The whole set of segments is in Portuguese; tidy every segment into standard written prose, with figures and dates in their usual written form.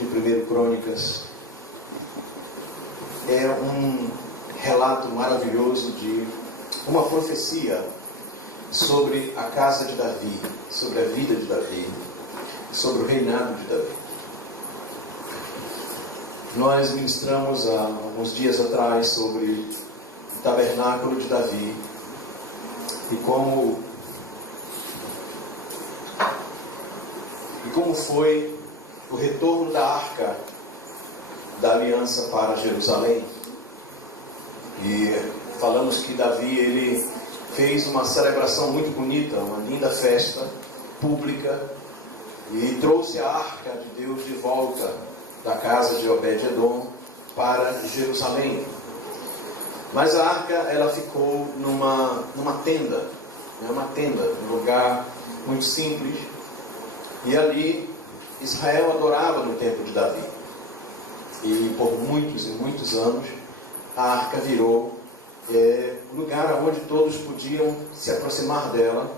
de 1 Crônicas é um relato maravilhoso de uma profecia sobre a casa de Davi, sobre a vida de Davi, sobre o reinado de Davi. Nós ministramos há alguns dias atrás sobre o tabernáculo de Davi e como foi o retorno da arca da aliança para Jerusalém. E falamos que Davi, ele fez uma celebração muito bonita, uma linda festa pública, e trouxe a arca de Deus de volta da casa de Obed-Edom para Jerusalém. Mas a arca, ela ficou numa tenda, um lugar muito simples, e ali Israel adorava no tempo de Davi. E por muitos e muitos anos a arca virou um lugar onde todos podiam se aproximar dela,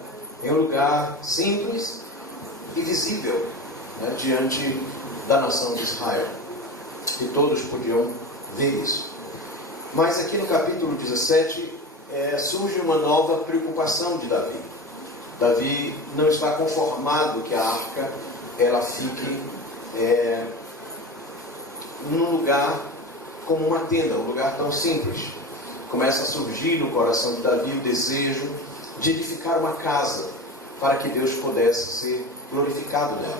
em um lugar simples e visível, né, diante da nação de Israel. E todos podiam ver isso. Mas aqui no capítulo 17 surge uma nova preocupação de Davi. Davi não está conformado que a arca ela fique num lugar como uma tenda, um lugar tão simples. Começa a surgir no coração de Davi o desejo de edificar uma casa para que Deus pudesse ser glorificado nela.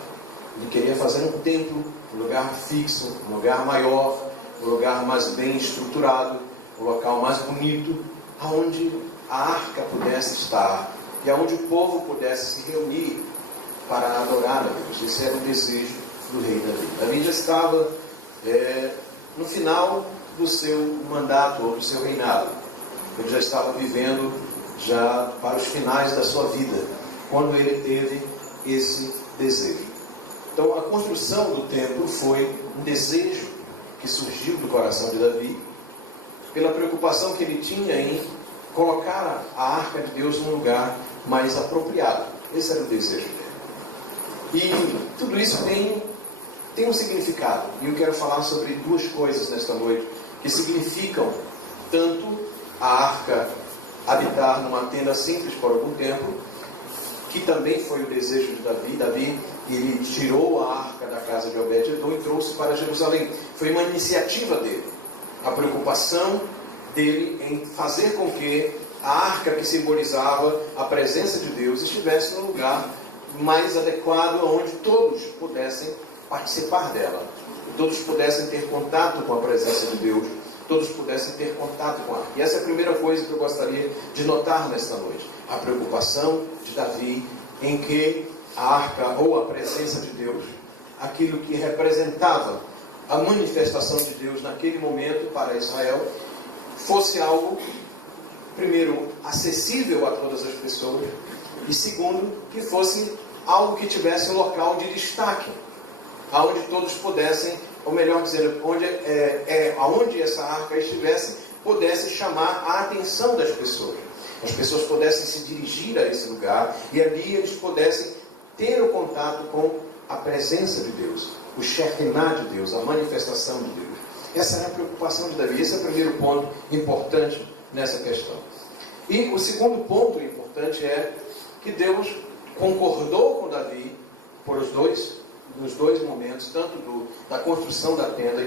Ele queria fazer um templo, um lugar fixo, um lugar maior, um lugar mais bem estruturado, um local mais bonito, aonde a arca pudesse estar e aonde o povo pudesse se reunir para adorar a Deus. Esse era o desejo do rei Davi. Davi já estava no final do seu mandato ou do seu reinado. Ele já estava vivendo já para os finais da sua vida, quando ele teve esse desejo. Então a construção do templo foi um desejo que surgiu do coração de Davi, pela preocupação que ele tinha em colocar a arca de Deus num lugar mais apropriado. Esse era o desejo dele. E tudo isso tem um significado. E eu quero falar sobre duas coisas nesta noite, que significam tanto a arca habitar numa tenda simples por algum tempo, que também foi o desejo de Davi. Davi, ele tirou a arca da casa de Obed-Edom e trouxe para Jerusalém. Foi uma iniciativa dele. A preocupação dele em fazer com que a arca que simbolizava a presença de Deus estivesse no lugar mais adequado, onde todos pudessem participar dela, todos pudessem ter contato com a presença de Deus, todos pudessem ter contato com a arca. E essa é a primeira coisa que eu gostaria de notar nesta noite. A preocupação de Davi em que a arca ou a presença de Deus, aquilo que representava a manifestação de Deus naquele momento para Israel, fosse algo, primeiro, acessível a todas as pessoas, e segundo, que fosse algo que tivesse um local de destaque, aonde todos pudessem, ou melhor dizendo, aonde essa arca estivesse, pudesse chamar a atenção das pessoas. As pessoas pudessem se dirigir a esse lugar e ali eles pudessem ter o contato com a presença de Deus, o Shekinah de Deus, a manifestação de Deus. Essa é a preocupação de Davi. Esse é o primeiro ponto importante nessa questão. E o segundo ponto importante é que Deus concordou com Davi nos dois momentos, tanto da construção da tenda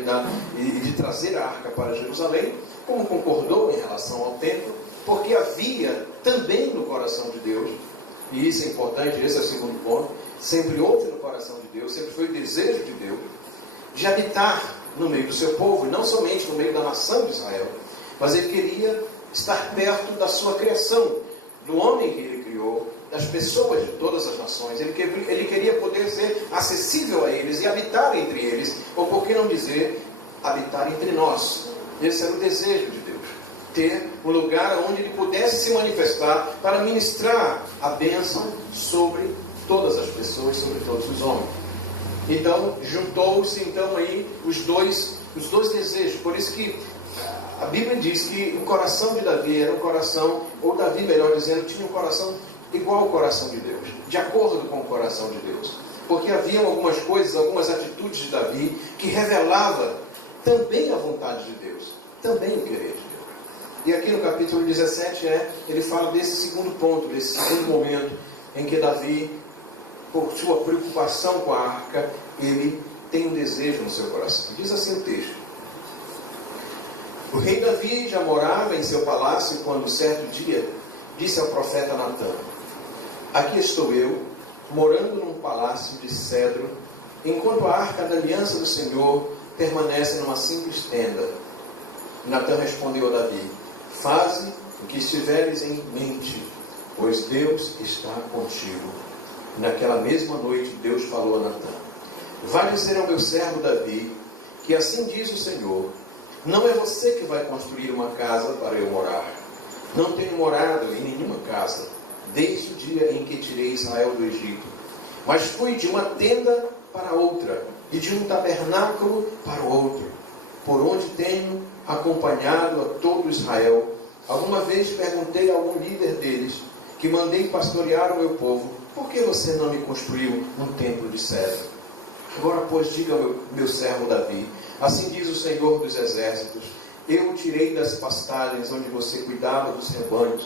e de trazer a arca para Jerusalém, como concordou em relação ao templo, porque havia também no coração de Deus, e isso é importante, esse é o segundo ponto, sempre houve no coração de Deus, sempre foi o desejo de Deus, de habitar no meio do seu povo, e não somente no meio da nação de Israel, mas ele queria estar perto da sua criação, do homem que ele criou, das pessoas de todas as nações. Ele queria poder ser acessível a eles e habitar entre eles, ou por que não dizer, habitar entre nós. Esse era o desejo de Deus, ter um lugar onde ele pudesse se manifestar para ministrar a bênção sobre todas as pessoas, sobre todos os homens. Então, juntou-se aí os dois desejos. Por isso que a Bíblia diz que o coração de Davi era um coração, ou Davi, melhor dizendo, tinha um coração igual ao coração de Deus, de acordo com o coração de Deus. porque haviam algumas coisas, algumas atitudes de Davi que revelava também a vontade de Deus, também o querer de Deus. E aqui no capítulo 17 ele fala desse segundo ponto, desse segundo momento em que Davi, por sua preocupação com a arca, ele tem um desejo no seu coração. Diz assim o texto: o rei Davi já morava em seu palácio quando, certo dia, disse ao profeta Natã: aqui estou eu, morando num palácio de cedro, enquanto a arca da aliança do Senhor permanece numa simples tenda. Natã respondeu a Davi: faze o que estiveres em mente, pois Deus está contigo. Naquela mesma noite Deus falou a Natã: vai dizer ao meu servo Davi, que assim diz o Senhor: não é você que vai construir uma casa para eu morar. Não tenho morado em nenhuma casa, desde o dia em que tirei Israel do Egito. Mas fui de uma tenda para outra, e de um tabernáculo para outro, por onde tenho acompanhado a todo Israel. Alguma vez perguntei a algum líder deles, que mandei pastorear o meu povo: por que você não me construiu um templo de cedro? Agora, pois, diga ao meu servo Davi: assim diz o Senhor dos Exércitos: eu o tirei das pastagens onde você cuidava dos rebanhos,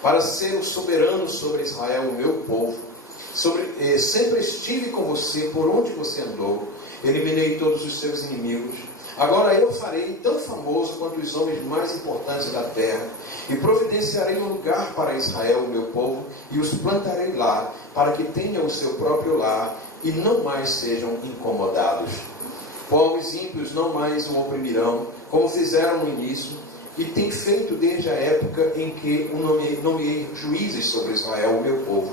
para ser o soberano sobre Israel, o meu povo. Sempre estive com você por onde você andou, eliminei todos os seus inimigos. Agora eu farei tão famoso quanto os homens mais importantes da terra, e providenciarei um lugar para Israel, o meu povo, e os plantarei lá, para que tenham o seu próprio lar, e não mais sejam incomodados. Povos ímpios não mais o oprimirão, como fizeram no início, e tem feito desde a época em que nomeei juízes sobre Israel, o meu povo.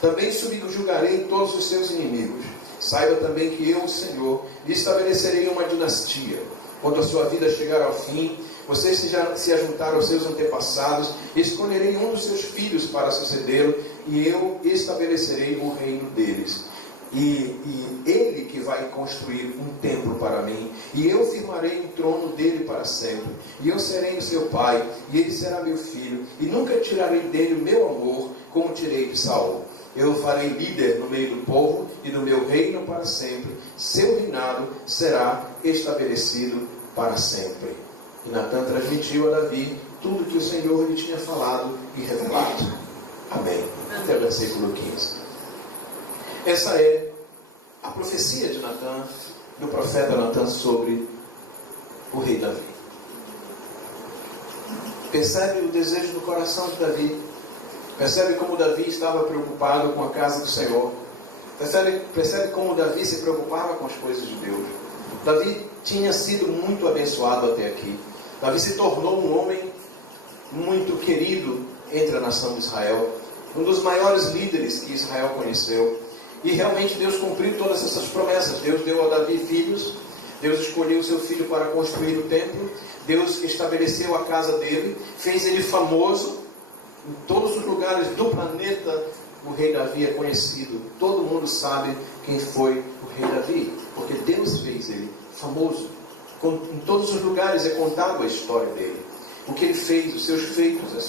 Também subjugarei todos os seus inimigos. Saiba também que eu, o Senhor, lhe estabelecerei uma dinastia. Quando a sua vida chegar ao fim, vocês se ajuntaram aos seus antepassados, escolherei um dos seus filhos para sucedê-lo, e eu estabelecerei o reino deles. E ele que vai construir um templo para mim, e eu firmarei o trono dele para sempre, e eu serei o seu pai, e ele será meu filho, e nunca tirarei dele o meu amor, como tirei de Saul. Eu o farei líder no meio do povo e do meu reino para sempre. Seu reinado será estabelecido para sempre. E Natã transmitiu a Davi tudo que o Senhor lhe tinha falado e revelado. Amém. Até o versículo 15. Essa é a profecia de Natã, do profeta Natã, sobre o rei Davi. Percebe o desejo do coração de Davi? Percebe como Davi estava preocupado com a casa do Senhor? Percebe como Davi se preocupava com as coisas de Deus? Davi tinha sido muito abençoado até aqui. Davi se tornou um homem muito querido entre a nação de Israel, um dos maiores líderes que Israel conheceu. E realmente Deus cumpriu todas essas promessas. Deus deu a Davi filhos, Deus escolheu o seu filho para construir o templo, Deus estabeleceu a casa dele, fez ele famoso. Em todos os lugares do planeta, o rei Davi é conhecido. Todo mundo sabe quem foi o rei Davi, porque Deus fez ele famoso. Em todos os lugares é contado a história dele. O que ele fez, os seus feitos, as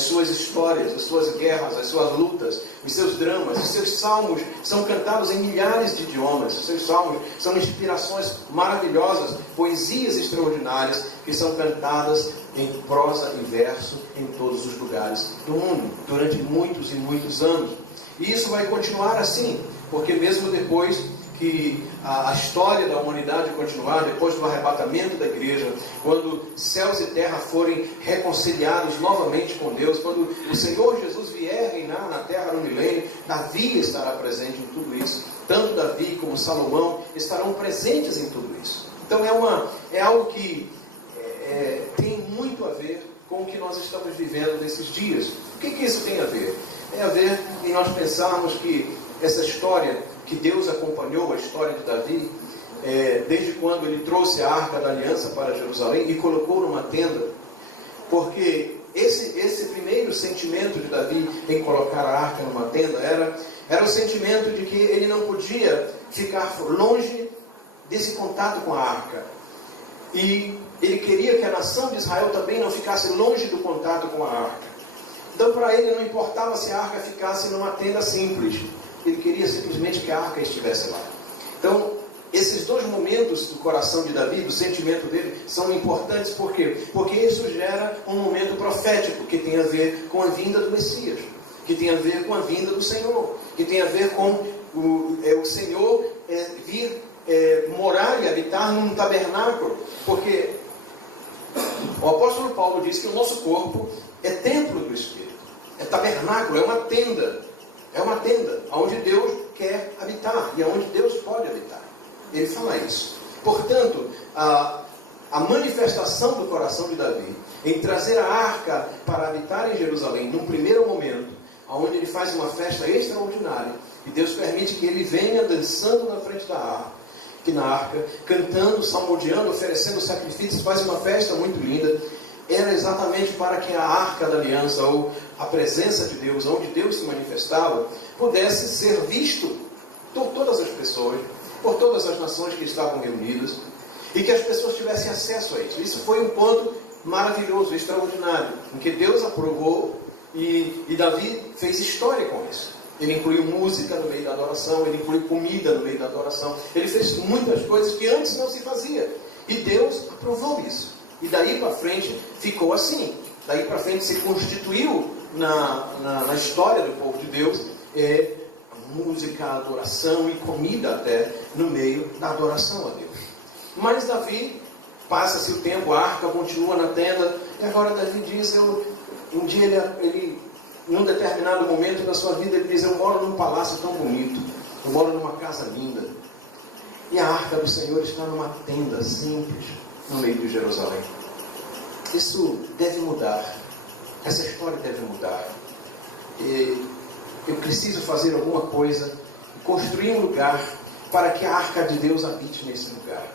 suas histórias, as suas guerras, as suas lutas, os seus dramas. Os seus salmos são cantados em milhares de idiomas. Os seus salmos são inspirações maravilhosas, poesias extraordinárias que são cantadas em prosa e verso em todos os lugares do mundo, durante muitos e muitos anos. E isso vai continuar assim, porque mesmo depois que a história da humanidade continuar, depois do arrebatamento da igreja, quando céus e terra forem reconciliados novamente com Deus, quando o Senhor Jesus vier reinar na terra no milênio, Davi estará presente em tudo isso. Tanto Davi como Salomão estarão presentes em tudo isso. Então é algo que tem muito a ver com o que nós estamos vivendo nesses dias. O que isso tem a ver? Tem a ver em nós pensarmos que essa história que Deus acompanhou, a história de Davi, desde quando ele trouxe a Arca da Aliança para Jerusalém e colocou numa tenda, porque esse primeiro sentimento de Davi em colocar a Arca numa tenda era o sentimento de que ele não podia ficar longe desse contato com a Arca. E ele queria que a nação de Israel também não ficasse longe do contato com a Arca. Então, para ele, não importava se a Arca ficasse numa tenda simples, ele queria simplesmente que a arca estivesse lá. Então, esses dois momentos do coração de Davi, do sentimento dele, são importantes. Por quê? Porque isso gera um momento profético que tem a ver com a vinda do Messias, que tem a ver com a vinda do Senhor, que tem a ver com o Senhor vir morar e habitar num tabernáculo. Porque o apóstolo Paulo diz que o nosso corpo é templo do Espírito, é tabernáculo, é uma tenda onde Deus quer habitar e onde Deus pode habitar. Ele fala isso. Portanto, a manifestação do coração de Davi em trazer a arca para habitar em Jerusalém, num primeiro momento, onde ele faz uma festa extraordinária, e Deus permite que ele venha dançando na frente da arca, cantando, salmodiando, oferecendo sacrifícios, faz uma festa muito linda. Era exatamente para que a arca da aliança, ou a presença de Deus, onde Deus se manifestava, pudesse ser visto por todas as pessoas, por todas as nações que estavam reunidas, e que as pessoas tivessem acesso a isso. Isso foi um ponto maravilhoso, extraordinário, em que Deus aprovou, e Davi fez história com isso. Ele incluiu música no meio da adoração, ele incluiu comida no meio da adoração, ele fez muitas coisas que antes não se fazia, e Deus aprovou isso. E daí para frente ficou assim. Daí para frente se constituiu na história do povo de Deus música, adoração e comida até no meio da adoração a Deus. Mas Davi, passa-se o tempo, a arca continua na tenda, e agora Davi diz, um dia ele, num determinado momento da sua vida, ele diz, eu moro num palácio tão bonito, eu moro numa casa linda, e a arca do Senhor está numa tenda simples, no meio de Jerusalém. Isso deve mudar, essa história deve mudar, e eu preciso fazer alguma coisa, construir um lugar para que a arca de Deus habite nesse lugar,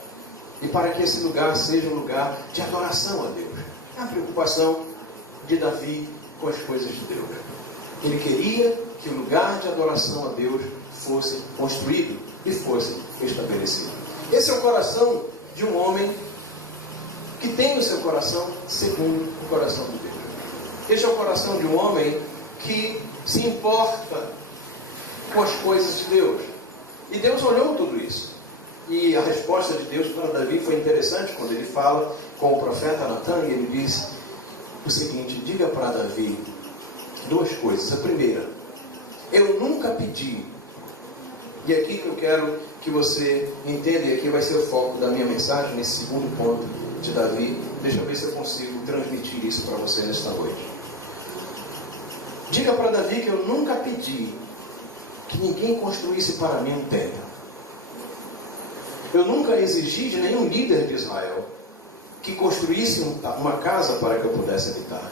e para que esse lugar seja um lugar de adoração a Deus. É a preocupação de Davi com as coisas de Deus. Ele queria que o lugar de adoração a Deus fosse construído e fosse estabelecido. Esse é o coração de um homem que tem o seu coração segundo o coração de Deus. Esse é o coração de um homem que se importa com as coisas de Deus. E Deus olhou tudo isso. E a resposta de Deus para Davi foi interessante quando ele fala com o profeta Natan, e ele diz o seguinte, diga para Davi duas coisas. A primeira, eu nunca pedi, e aqui que eu quero que você entenda, e aqui vai ser o foco da minha mensagem, nesse segundo ponto de Davi. Deixa eu ver se eu consigo transmitir isso para você nesta noite. Diga para Davi que eu nunca pedi que ninguém construísse para mim um templo. Eu nunca exigi de nenhum líder de Israel que construísse uma casa para que eu pudesse habitar.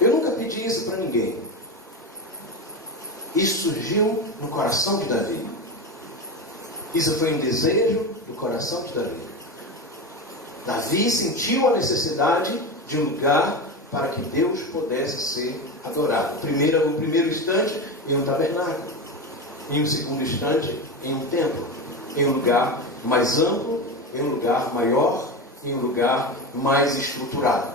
Eu nunca pedi isso para ninguém. Isso surgiu no coração de Davi. Isso foi um desejo do coração de Davi. Davi sentiu a necessidade de um lugar para que Deus pudesse ser adorado. No primeiro instante, em um tabernáculo. Em um segundo instante, em um templo. Em um lugar mais amplo, em um lugar maior, em um lugar mais estruturado.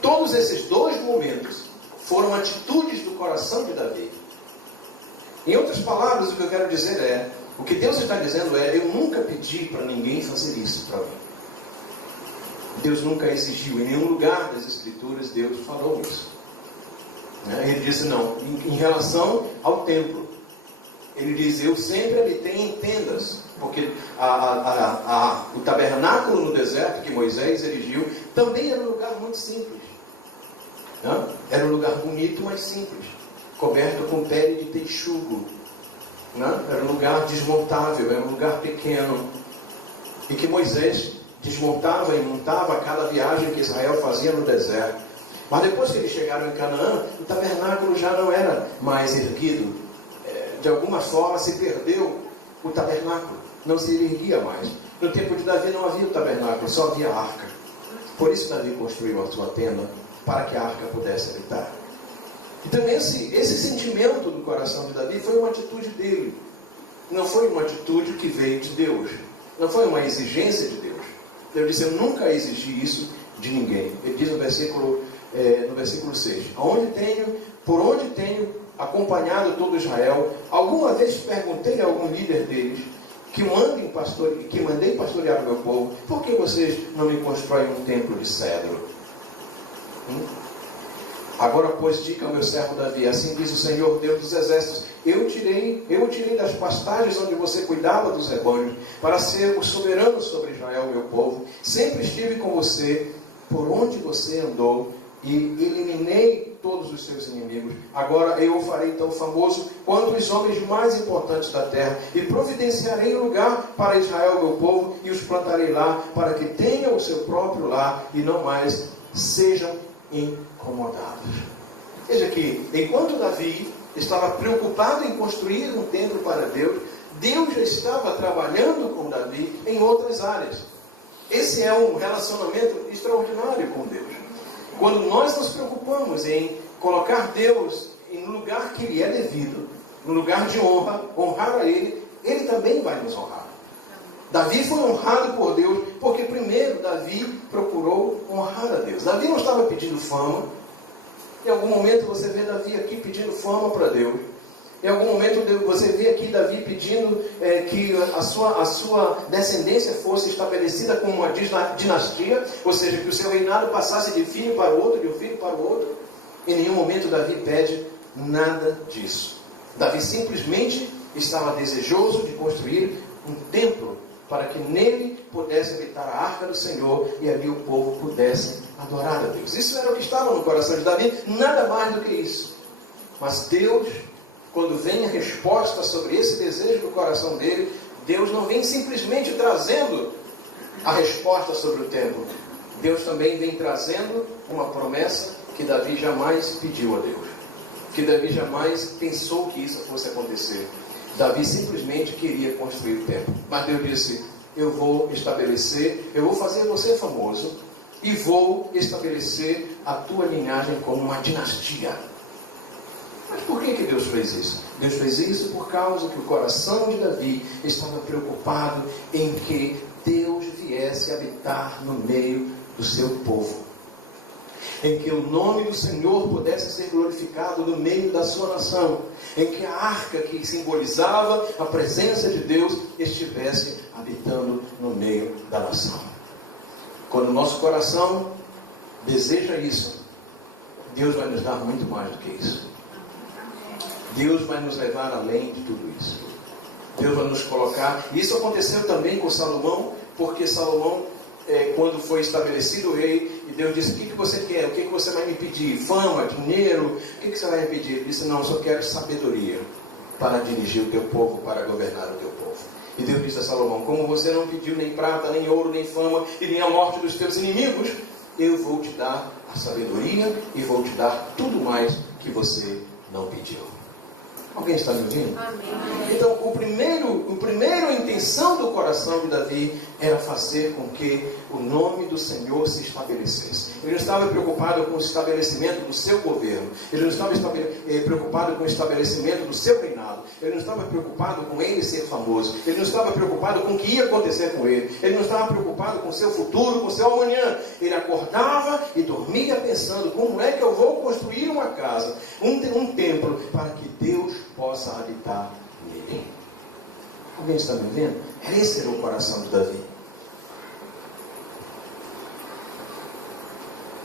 Todos esses dois momentos foram atitudes do coração de Davi. Em outras palavras, o que eu quero dizer o que Deus está dizendo eu nunca pedi para ninguém fazer isso para mim. Deus nunca exigiu, em nenhum lugar das Escrituras Deus falou isso. Ele disse não, em relação ao templo. Ele diz, eu sempre habitei em tendas, porque o tabernáculo no deserto que Moisés erigiu também era um lugar muito simples. Era um lugar bonito, mas simples, coberto com pele de texugo. Era um lugar desmontável, era um lugar pequeno, e que Moisés desmontava e montava a cada viagem que Israel fazia no deserto. Mas depois que eles chegaram em Canaã, o tabernáculo já não era mais erguido. De alguma forma se perdeu o tabernáculo, não se erguia mais. No tempo de Davi não havia o tabernáculo, só havia a arca. Por isso Davi construiu a sua tenda, para que a arca pudesse habitar. Então esse sentimento do coração de Davi foi uma atitude dele. Não foi uma atitude que veio de Deus. Não foi uma exigência de Deus. Deus disse, eu nunca exigi isso de ninguém. Ele diz no versículo 6, por onde tenho acompanhado todo Israel. Alguma vez perguntei a algum líder deles, que mandei pastorear o meu povo, por que vocês não me constroem um templo de cedro? Agora, pois, diga ao meu servo Davi, assim diz o Senhor, Deus dos exércitos, eu o tirei das pastagens onde você cuidava dos rebanhos, para ser o soberano sobre Israel, meu povo. Sempre estive com você, por onde você andou, e eliminei todos os seus inimigos. Agora eu o farei tão famoso quanto os homens mais importantes da terra, e providenciarei um lugar para Israel, meu povo, e os plantarei lá, para que tenham o seu próprio lar, e não mais sejam incomodados. Veja que, enquanto Davi estava preocupado em construir um templo para Deus, Deus já estava trabalhando com Davi em outras áreas. Esse é um relacionamento extraordinário com Deus. Quando nós nos preocupamos em colocar Deus no lugar que lhe é devido, no lugar de honra, honrar a Ele, Ele também vai nos honrar. Davi foi honrado por Deus, porque primeiro Davi procurou honrar a Deus. Davi não estava pedindo fama. Em algum momento você vê Davi aqui pedindo fama para Deus. Em algum momento você vê aqui Davi pedindo que a sua descendência fosse estabelecida como uma dinastia, ou seja, que o seu reinado passasse de filho para o outro, de um filho para o outro. Em nenhum momento Davi pede nada disso. Davi simplesmente estava desejoso de construir um templo para que nele pudesse habitar a arca do Senhor e ali o povo pudesse adorar a Deus. Isso era o que estava no coração de Davi, nada mais do que isso. Mas Deus, quando vem a resposta sobre esse desejo do coração dele, Deus não vem simplesmente trazendo a resposta sobre o templo. Deus também vem trazendo uma promessa que Davi jamais pediu a Deus, que Davi jamais pensou que isso fosse acontecer. Davi simplesmente queria construir o templo. Mas Deus disse, eu vou fazer você famoso e vou estabelecer a tua linhagem como uma dinastia. Mas por que Deus fez isso? Deus fez isso por causa que o coração de Davi estava preocupado em que Deus viesse habitar no meio do seu povo, em que o nome do Senhor pudesse ser glorificado no meio da sua nação, em que a arca que simbolizava a presença de Deus estivesse habitando no meio da nação. Quando o nosso coração deseja isso, Deus vai nos dar muito mais do que isso. Deus vai nos levar além de tudo isso. Deus vai nos colocar. Isso aconteceu também com Salomão, porque Salomão, quando foi estabelecido o rei, e Deus disse, o que você quer? O que você vai me pedir? Fama, dinheiro? O que você vai me pedir? Ele disse, não, eu só quero sabedoria para dirigir o teu povo, para governar o teu povo. E Deus disse a Salomão, como você não pediu nem prata, nem ouro, nem fama, e nem a morte dos teus inimigos, eu vou te dar a sabedoria e vou te dar tudo mais que você não pediu. Alguém está me ouvindo? Amém. Então, a primeira intenção do coração de Davi era fazer com que o nome do Senhor se estabelecesse. Ele não estava preocupado com o estabelecimento do seu governo. Ele não estava preocupado com o estabelecimento do seu reinado. Ele não estava preocupado com ele ser famoso. Ele não estava preocupado com o que ia acontecer com ele. Ele não estava preocupado com o seu futuro, com o seu amanhã. Ele acordava e dormia pensando, como é que eu vou construir uma casa, um templo, para que Deus possa habitar nele. Alguém está me vendo? Esse era o coração de Davi.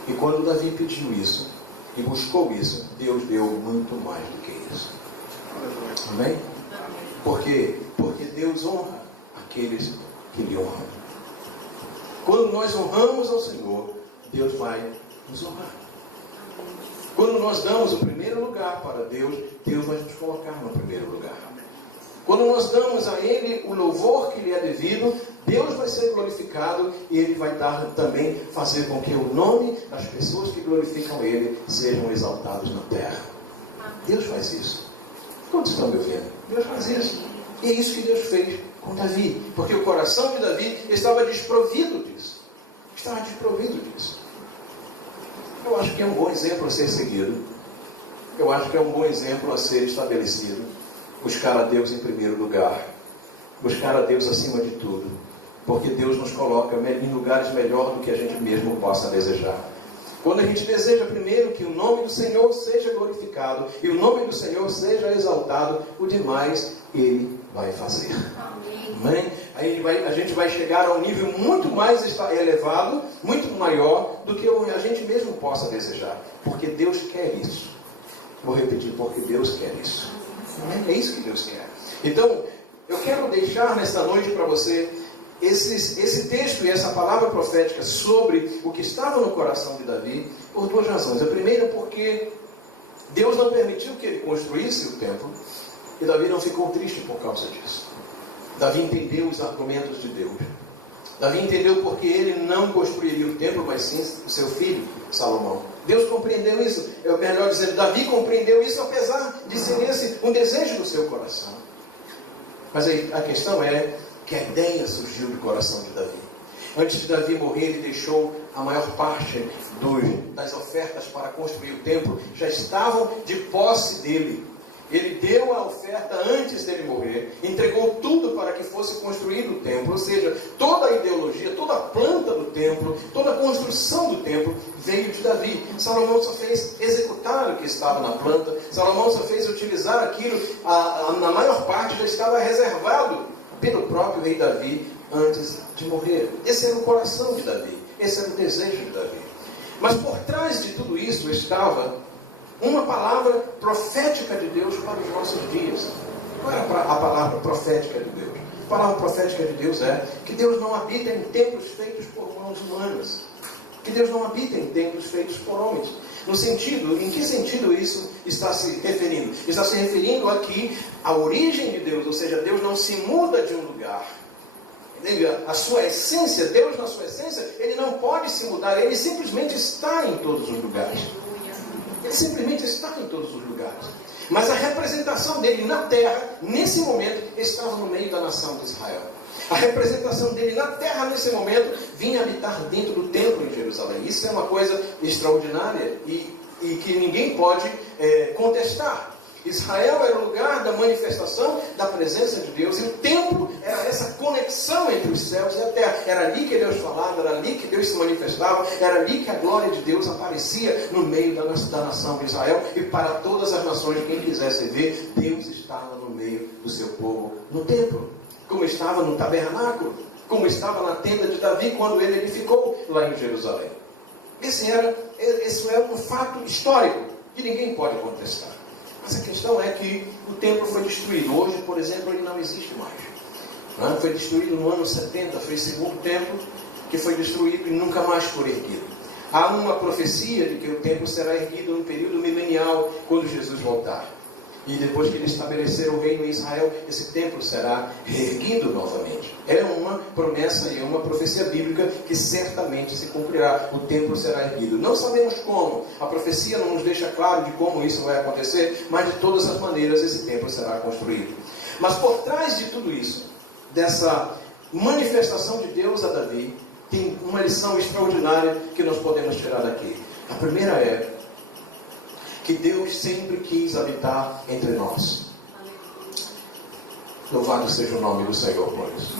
E quando Davi pediu isso e buscou isso, Deus deu muito mais do que isso. Amém? Por quê? Porque Deus honra aqueles que lhe honram. Quando nós honramos ao Senhor, Deus vai nos honrar. Quando nós damos o primeiro lugar para Deus, Deus vai nos colocar no primeiro lugar. Quando nós damos a Ele o louvor que lhe é devido, Deus vai ser glorificado e Ele vai também fazer com que o nome das pessoas que glorificam Ele sejam exaltados na terra. Deus faz isso. Quantos estão me ouvindo? Deus faz isso. E é isso que Deus fez com Davi. Porque o coração de Davi estava desprovido disso. Estava desprovido disso. Eu acho que é um bom exemplo a ser seguido. Eu acho que é um bom exemplo a ser estabelecido. Buscar a Deus em primeiro lugar. Buscar a Deus acima de tudo. Porque Deus nos coloca em lugares melhor do que a gente mesmo possa desejar. Quando a gente deseja primeiro que o nome do Senhor seja glorificado e o nome do Senhor seja exaltado, o demais Ele vai fazer. Amém? Aí a gente vai chegar a um nível muito mais elevado, muito maior do que a gente mesmo possa desejar. Porque Deus quer isso. Vou repetir, porque Deus quer isso. É isso que Deus quer. Então, eu quero deixar nesta noite para você esse texto e essa palavra profética sobre o que estava no coração de Davi por duas razões. A primeira, porque Deus não permitiu que ele construísse o templo e Davi não ficou triste por causa disso. Davi entendeu os argumentos de Deus. Davi entendeu porque ele não construiria o templo, mas sim o seu filho, Salomão. Deus compreendeu isso. É melhor dizer, Davi compreendeu isso, apesar de ser esse um desejo do seu coração. Mas aí a questão é que a ideia surgiu do coração de Davi. Antes de Davi morrer, ele deixou a maior parte das ofertas para construir o templo, já estavam de posse dele. Ele deu a oferta antes dele morrer, entregou tudo para que fosse construído o templo, ou seja, toda a ideologia, toda a planta do templo, toda a construção do templo veio de Davi. Salomão só fez executar o que estava na planta, Salomão só fez utilizar aquilo, na maior parte já estava reservado pelo próprio rei Davi antes de morrer. Esse era o coração de Davi, esse era o desejo de Davi. Mas por trás de tudo isso estava uma palavra profética de Deus para os nossos dias. Qual era a palavra profética de Deus? A palavra profética de Deus é que Deus não habita em templos feitos por mãos humanas. Que Deus não habita em templos feitos por homens. Em que sentido isso está se referindo? Está se referindo aqui à origem de Deus, ou seja, Deus não se muda de um lugar. A sua essência, Deus na sua essência, Ele não pode se mudar, Ele simplesmente está em todos os lugares. Ele simplesmente está em todos os lugares. Mas a representação dele na terra, nesse momento, estava no meio da nação de Israel. A representação dele na terra, nesse momento, vinha habitar dentro do templo em Jerusalém. Isso é uma coisa extraordinária e que ninguém pode contestar. Israel era o lugar da manifestação da presença de Deus, e o templo era essa conexão entre os céus e a terra. Era ali que Deus falava, era ali que Deus se manifestava, era ali que a glória de Deus aparecia no meio da nação de Israel, e para todas as nações, quem quisesse ver, Deus estava no meio do seu povo, no templo, como estava no tabernáculo, como estava na tenda de Davi, quando ele edificou lá em Jerusalém. Esse é um fato histórico, que ninguém pode contestar. Mas a questão é que o templo foi destruído. Hoje, por exemplo, ele não existe mais. Foi destruído no ano 70, foi o segundo templo que foi destruído e nunca mais foi erguido. Há uma profecia de que o templo será erguido no período milenial, quando Jesus voltar. E depois que ele estabelecer o reino em Israel, esse templo será reerguido novamente. É uma promessa e uma profecia bíblica que certamente se cumprirá. O templo será erguido. Não sabemos como. A profecia não nos deixa claro de como isso vai acontecer, mas de todas as maneiras esse templo será construído. Mas por trás de tudo isso, dessa manifestação de Deus a Davi, tem uma lição extraordinária que nós podemos tirar daqui. A primeira é que Deus sempre quis habitar entre nós. Louvado seja o nome do Senhor por isso.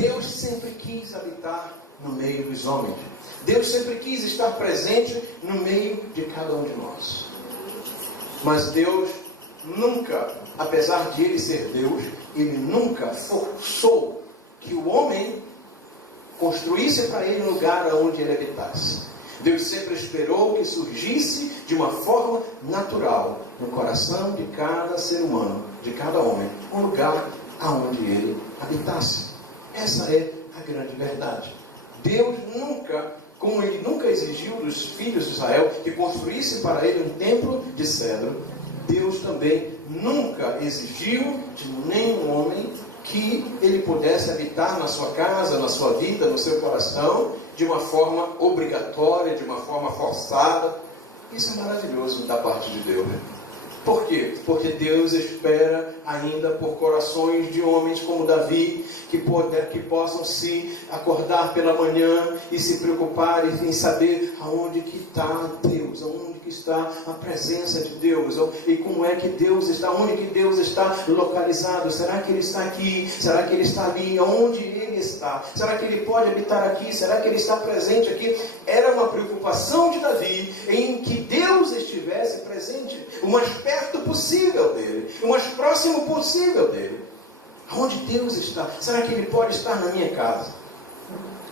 Deus sempre quis habitar no meio dos homens. Deus sempre quis estar presente no meio de cada um de nós. Mas Deus nunca, apesar de Ele ser Deus, Ele nunca forçou que o homem construísse para Ele um lugar onde Ele habitasse. Deus sempre esperou que surgisse de uma forma natural no coração de cada ser humano, de cada homem, um lugar aonde ele habitasse. Essa é a grande verdade. Deus nunca, como Ele nunca exigiu dos filhos de Israel que construísse para Ele um templo de cedro, Deus também nunca exigiu de nenhum homem que ele pudesse habitar na sua casa, na sua vida, no seu coração, de uma forma obrigatória, de uma forma forçada. Isso é maravilhoso da parte de Deus. Por quê? Porque Deus espera ainda por corações de homens como Davi, que possam se acordar pela manhã e se preocupar em saber aonde que está Deus, aonde que está a presença de Deus, e como é que Deus está, onde que Deus está localizado. Será que Ele está aqui? Será que Ele está ali? Onde Ele está? Será que ele pode habitar aqui? Será que ele está presente aqui? Era uma preocupação de Davi em que Deus estivesse presente o mais perto possível dele, o mais próximo possível dele. Aonde Deus está? Será que ele pode estar na minha casa?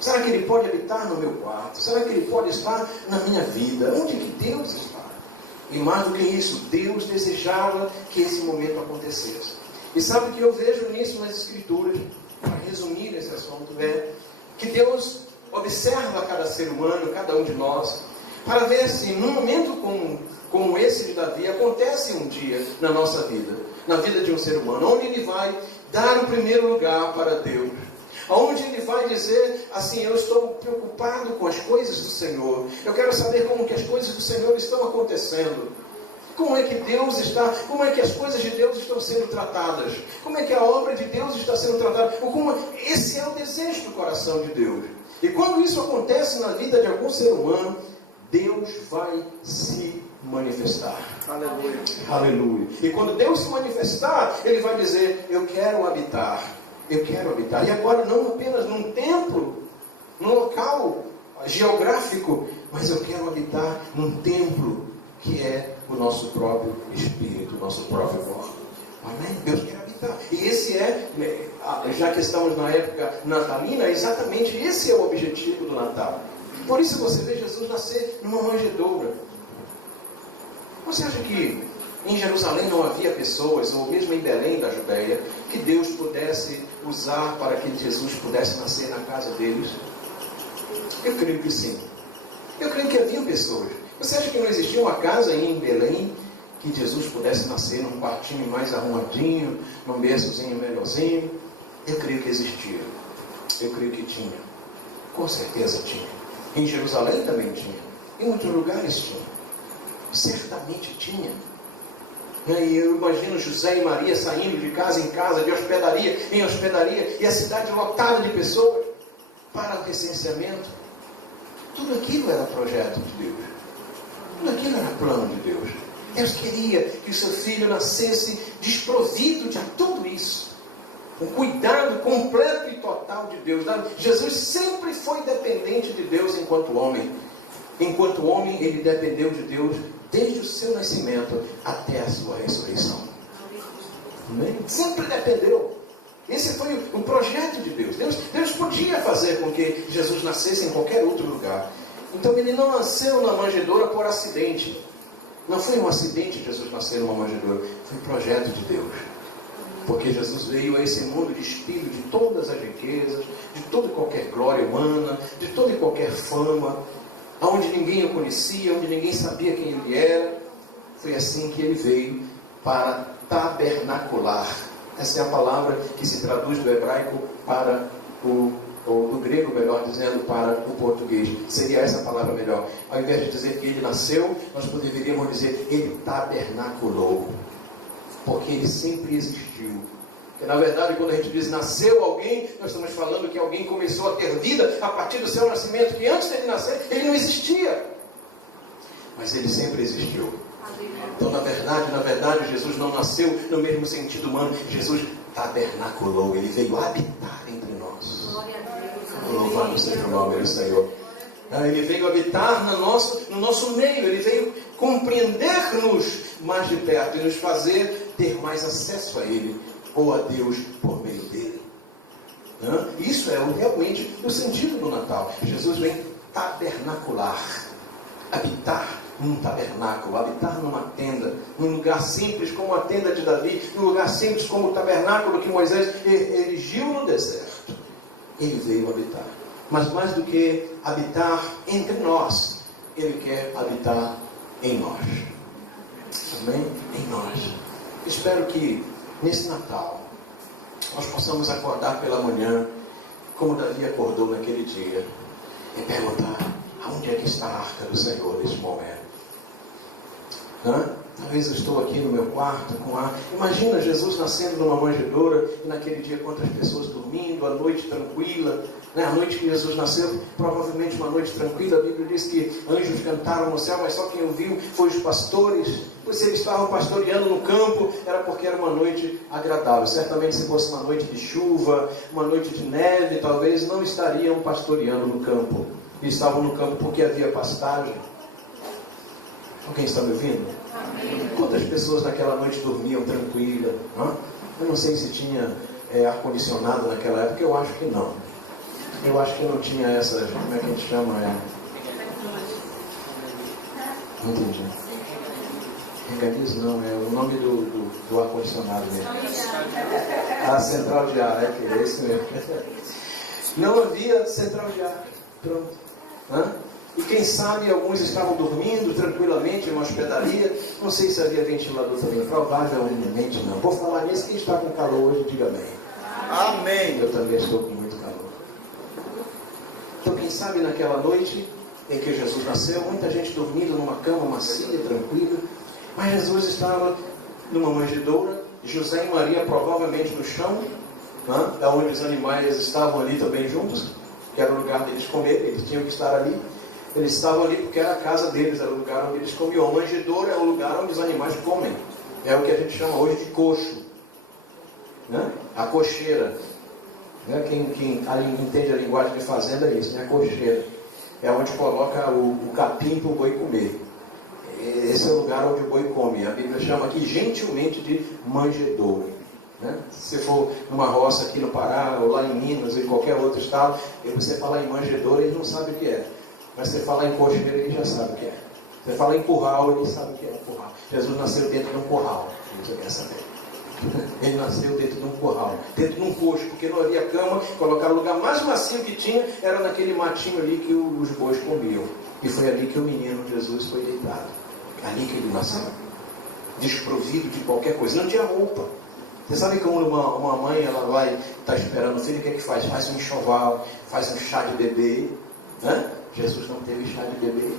Será que ele pode habitar no meu quarto? Será que ele pode estar na minha vida? Onde que Deus está? E mais do que isso, Deus desejava que esse momento acontecesse. E sabe o que eu vejo nisso nas Escrituras? Para resumir esse assunto, é que Deus observa cada ser humano, cada um de nós, para ver se num momento como esse de Davi, acontece um dia na nossa vida, na vida de um ser humano, onde ele vai dar o primeiro lugar para Deus, onde ele vai dizer assim: eu estou preocupado com as coisas do Senhor, eu quero saber como que as coisas do Senhor estão acontecendo, como é que Deus está, como é que as coisas de Deus estão sendo tratadas, como é que a obra de Deus está sendo tratada, esse é o desejo do coração de Deus. E quando isso acontece na vida de algum ser humano, Deus vai se manifestar. Aleluia. Aleluia. E quando Deus se manifestar, Ele vai dizer: eu quero habitar. Eu quero habitar. E agora não apenas num templo, num local geográfico, mas eu quero habitar num templo que é o nosso próprio espírito, o nosso próprio corpo. Amém? Deus quer habitar. E esse é, já que estamos na época natalina, exatamente esse é o objetivo do Natal. Por isso você vê Jesus nascer numa manjedoura. Você acha que em Jerusalém não havia pessoas, ou mesmo em Belém da Judeia, que Deus pudesse usar para que Jesus pudesse nascer na casa deles? Eu creio que sim. Eu creio que havia pessoas. Você acha que não existia uma casa em Belém que Jesus pudesse nascer num quartinho mais arrumadinho, num berçozinho melhorzinho? Eu creio que existia. Eu creio que tinha. Com certeza tinha. Em Jerusalém também tinha. Em outros lugares tinha. Certamente tinha. E eu imagino José e Maria saindo de casa em casa, de hospedaria em hospedaria, e a cidade lotada de pessoas para o recenseamento. Tudo aquilo era projeto de Deus. Tudo aquilo era plano de Deus. Deus queria que o seu filho nascesse desprovido de tudo isso. Um cuidado completo e total de Deus. Jesus sempre foi dependente de Deus enquanto homem. Enquanto homem, ele dependeu de Deus desde o seu nascimento até a sua ressurreição. Amém? Sempre dependeu. Esse foi o projeto de Deus. Deus podia fazer com que Jesus nascesse em qualquer outro lugar. Então ele não nasceu na manjedoura por acidente. Não foi um acidente Jesus nascer numa manjedoura. Foi um projeto de Deus. Porque Jesus veio a esse mundo despido de todas as riquezas, de toda e qualquer glória humana, de toda e qualquer fama, onde ninguém o conhecia, onde ninguém sabia quem ele era. Foi assim que ele veio para tabernacular. Essa é a palavra que se traduz do hebraico para ou do grego, melhor dizendo, para o português. Seria essa a palavra melhor. Ao invés de dizer que ele nasceu, nós poderíamos dizer ele tabernaculou. Porque ele sempre existiu. Porque na verdade, quando a gente diz nasceu alguém, nós estamos falando que alguém começou a ter vida a partir do seu nascimento, que antes dele nascer, ele não existia. Mas ele sempre existiu. Então, na verdade, Jesus não nasceu no mesmo sentido humano. Jesus tabernaculou, ele veio habitar entre nós. Louvado seja o nome do Senhor. Ele veio habitar no nosso meio, ele veio compreender-nos mais de perto e nos fazer ter mais acesso a Ele, ou a Deus por meio dele. Isso é realmente o sentido do Natal. Jesus vem tabernacular, habitar num tabernáculo, habitar numa tenda, num lugar simples como a tenda de Davi, num lugar simples como o tabernáculo que Moisés erigiu no deserto. Ele veio habitar. Mas mais do que habitar entre nós, Ele quer habitar em nós. Amém? Em nós. Espero que nesse Natal nós possamos acordar pela manhã como Davi acordou naquele dia e perguntar: aonde é que está a arca do Senhor nesse momento? Talvez eu estou aqui no meu quarto com ar. Imagina Jesus nascendo numa manjedoura e naquele dia quantas pessoas dormindo, a noite tranquila. A noite que Jesus nasceu, provavelmente uma noite tranquila. A Bíblia diz que anjos cantaram no céu, mas só quem ouviu foi os pastores. Pois se eles estavam pastoreando no campo, era porque era uma noite agradável. Certamente se fosse uma noite de chuva, uma noite de neve, talvez não estariam pastoreando no campo. Eles estavam no campo porque havia pastagem. Alguém está me ouvindo? Amém. Quantas pessoas naquela noite dormiam tranquila? Eu não sei se tinha ar-condicionado naquela época, eu acho que não. Eu acho que não tinha essas, como é que a gente chama? Não entendi. Regaliz não, é o nome do ar-condicionado mesmo. A central de ar, que é esse mesmo. Não havia central de ar. Pronto. E quem sabe alguns estavam dormindo tranquilamente em uma hospedaria. Não sei se havia ventilador também. Provavelmente não. Vou falar nisso. Quem está com calor hoje, diga amém. Amém. Eu também estou com muito calor. Então quem sabe naquela noite em que Jesus nasceu, muita gente dormindo numa cama macia, tranquila. Mas Jesus estava numa manjedoura. José e Maria provavelmente no chão, da onde os animais estavam ali também juntos, que era o lugar deles comer, eles tinham que estar ali. Eles estavam ali porque era a casa deles, era o lugar onde eles comiam. A manjedoura é o lugar onde os animais comem. É o que a gente chama hoje de coxo. A cocheira. Quem entende a linguagem de fazenda é isso, a cocheira. É onde coloca o capim para o boi comer. Esse é o lugar onde o boi come. A Bíblia chama aqui gentilmente de manjedoura. Se você for numa roça aqui no Pará, ou lá em Minas, ou em qualquer outro estado, e você falar em manjedoura, ele não sabe o que é. Mas você falar em cocheira, ele já sabe o que é. Você fala em curral, ele sabe o que é curral. Jesus nasceu dentro de um curral, você quer saber. Ele nasceu dentro de um curral, dentro de um coxo, porque não havia cama. Colocaram o lugar mais macio que tinha, era naquele matinho ali que os bois comiam. E foi ali que o menino Jesus foi deitado. Ali que ele nasceu, desprovido de qualquer coisa, não tinha roupa. Você sabe como uma mãe, ela vai estar esperando o filho, o que é que faz? Faz um enxoval, faz um chá de bebê. Jesus não teve chá de bebê.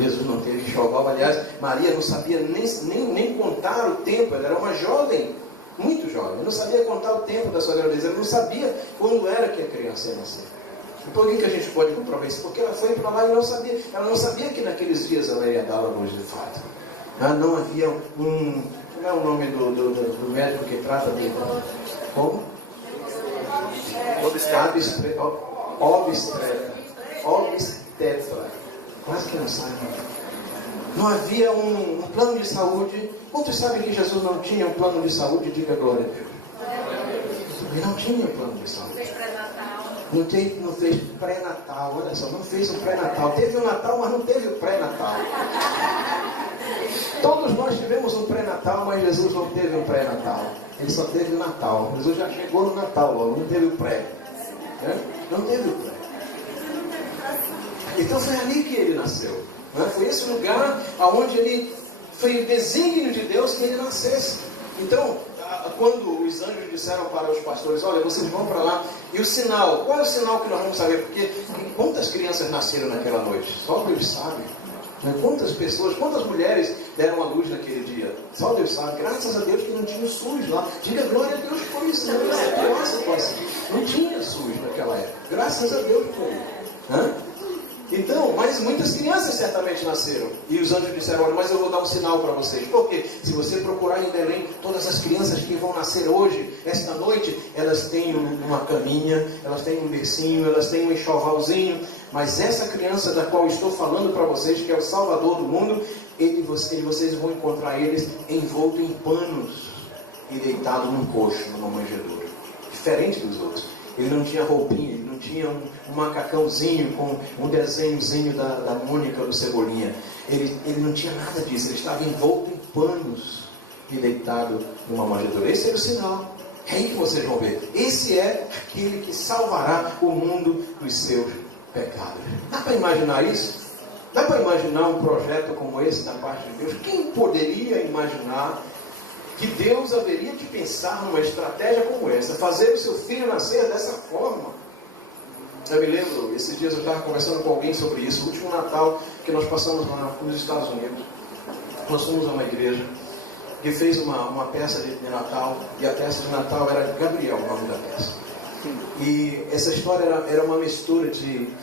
Jesus não teve enxoval. Aliás, Maria não sabia nem contar o tempo. Ela era uma jovem, muito jovem. Ela não sabia contar o tempo da sua gravidez. Ela não sabia quando era que a criança ia nascer. E por que a gente pode comprovar isso? Porque ela foi para lá e não sabia. Ela não sabia que naqueles dias ela ia dar a luz de fato. Não havia como é o nome do médico que trata de... Como? Obstetra. Quase que não sabe. Não havia um plano de saúde. Quantos sabem que Jesus não tinha um plano de saúde? Diga glória a Deus. Ele não tinha um plano de saúde. Não fez pré-natal. Olha só, não fez um pré-natal. Teve o Natal, mas não teve o pré-natal. Todos nós tivemos um pré-natal, mas Jesus não teve um pré-natal. Ele só teve o Natal. Jesus já chegou no Natal logo, não teve o pré. Não teve o pré. Então foi ali que ele nasceu. Foi esse lugar onde ele foi o desígnio de Deus que ele nascesse. Então, quando os anjos disseram para os pastores, olha, vocês vão para lá, e o sinal, qual é o sinal que nós vamos saber? Porque quantas crianças nasceram naquela noite? Só Deus sabe. Quantas pessoas, quantas mulheres deram a luz naquele dia? Só Deus sabe. Graças a Deus que não tinha SUS lá. Diga glória a Deus por isso. Não tinha SUS naquela época. Graças a Deus por isso. Então, mas muitas crianças certamente nasceram. E os anjos disseram, olha, mas eu vou dar um sinal para vocês. Porque se você procurar em Belém, todas as crianças que vão nascer hoje, esta noite, elas têm uma caminha, elas têm um bercinho, elas têm um enxovalzinho. Mas essa criança da qual estou falando para vocês, que é o Salvador do mundo, vocês vão encontrar eles envolto em panos e deitado num coxo, numa manjedoura. Diferente dos outros. Ele não tinha roupinha, ele não tinha um macacãozinho com um desenhozinho da Mônica do Cebolinha. Ele não tinha nada disso, ele estava envolto em panos e deitado numa manjedoura. Esse era o sinal. É aí que vocês vão ver. Esse é aquele que salvará o mundo dos seus pecados. Dá para imaginar isso? Dá para imaginar um projeto como esse da parte de Deus? Quem poderia imaginar que Deus haveria de pensar numa estratégia como essa, fazer o seu filho nascer dessa forma? Eu me lembro, esses dias eu estava conversando com alguém sobre isso, o último Natal que nós passamos lá nos Estados Unidos. nós fomos a uma igreja que fez uma peça de Natal, e a peça de Natal era Gabriel, o nome da peça. E essa história era uma mistura de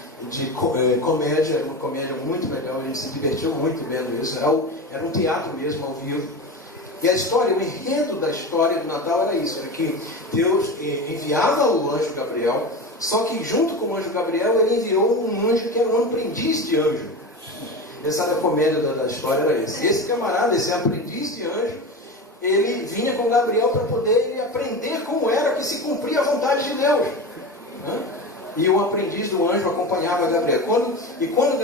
comédia, era uma comédia muito legal, a gente se divertiu muito vendo isso, era um teatro mesmo, ao vivo. E a história, o enredo da história do Natal era isso, era que Deus enviava o anjo Gabriel, só que junto com o anjo Gabriel ele enviou um anjo que era um aprendiz de anjo. Essa era a comédia da história, era esse. Esse camarada, esse aprendiz de anjo, ele vinha com Gabriel para poder aprender como era que se cumpria a vontade de Deus. Né? E o aprendiz do anjo acompanhava Gabriel. Quando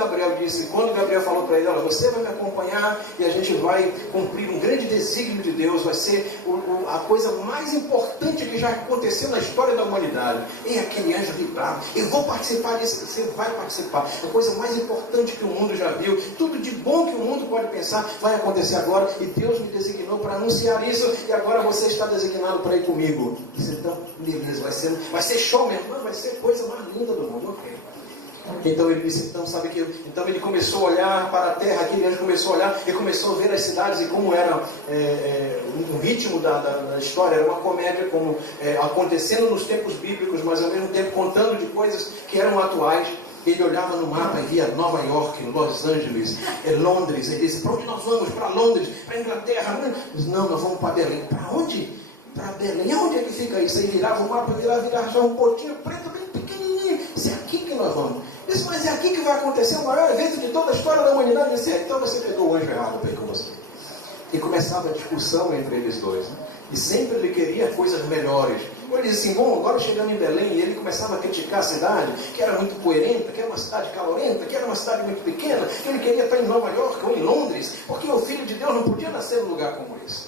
Gabriel falou para ele, olha, você vai me acompanhar e a gente vai cumprir um grande desígnio de Deus, vai ser a coisa mais importante que já aconteceu na história da humanidade. E aquele anjo vibrava, eu vou participar disso, você vai participar. A coisa mais importante que o mundo já viu, tudo de bom que o mundo pode pensar, vai acontecer agora, e Deus me designou para anunciar isso, e agora você está designado para ir comigo. Disse, então, beleza, vai ser show mesmo, vai ser coisa mais linda do mundo, ok. Então ele disse, então ele começou a olhar para a terra, aquele anjo começou a olhar e começou a ver as cidades e como era o ritmo da história, era uma comédia como acontecendo nos tempos bíblicos, mas ao mesmo tempo contando de coisas que eram atuais. Ele olhava no mapa e via Nova York, Los Angeles, Londres. Ele disse, para onde nós vamos? Para Londres, para Inglaterra? Não, nós vamos para Belém. Para onde? Para Belém. Aonde é que fica isso? Aí virava o mapa, virava já um pontinho preto bem pequenininho. Isso é aqui que nós vamos. Isso, mas é aqui que vai acontecer o maior evento de toda a história da humanidade. Disse, então você pegou o anjo errado para ir com você. E começava a discussão entre eles dois. Né? E sempre ele queria coisas melhores. Ele disse assim, bom, agora chegando em Belém, e ele começava a criticar a cidade, que era muito poerenta, que era uma cidade calorenta, que era uma cidade muito pequena, que ele queria estar em Nova York ou em Londres, porque o Filho de Deus não podia nascer num lugar como esse.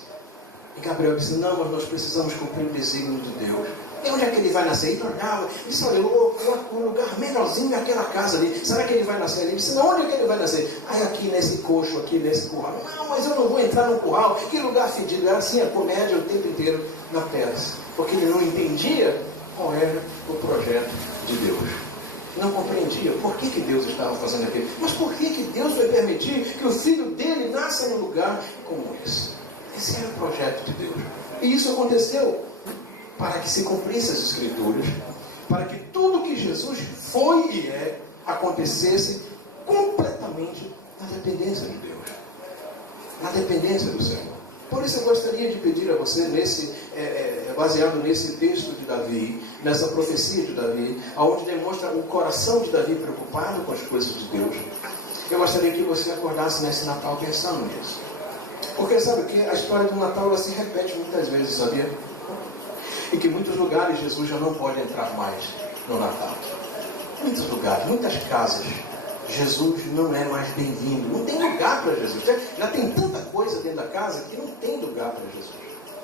E Gabriel disse, não, mas nós precisamos cumprir o desígnio de Deus. E onde é que ele vai nascer? Ele olhava, disse, olha, o lugar melhorzinho é aquela casa ali. Será que ele vai nascer ali? Ele disse, não, onde é que ele vai nascer? Aqui nesse coxo, aqui nesse curral. Não, mas eu não vou entrar no curral. Que lugar fedido. Era assim a comédia o tempo inteiro na peça. Porque ele não entendia qual era o projeto de Deus. Não compreendia por que Deus estava fazendo aquilo. Mas por que Deus vai permitir que o filho dele nasça num lugar como esse? Esse era o projeto de Deus. E isso aconteceu para que se cumprisse as Escrituras, para que tudo que Jesus foi e é, acontecesse completamente na dependência de Deus, na dependência do Senhor. Por isso eu gostaria de pedir a você, baseado nesse texto de Davi, nessa profecia de Davi, onde demonstra o coração de Davi preocupado com as coisas de Deus, eu gostaria que você acordasse nesse Natal pensando nisso. Porque sabe que a história do Natal ela se repete muitas vezes, sabia? E que em muitos lugares Jesus já não pode entrar mais no Natal. Muitos lugares, muitas casas, Jesus não é mais bem-vindo. Não tem lugar para Jesus. Já tem tanta coisa dentro da casa que não tem lugar para Jesus.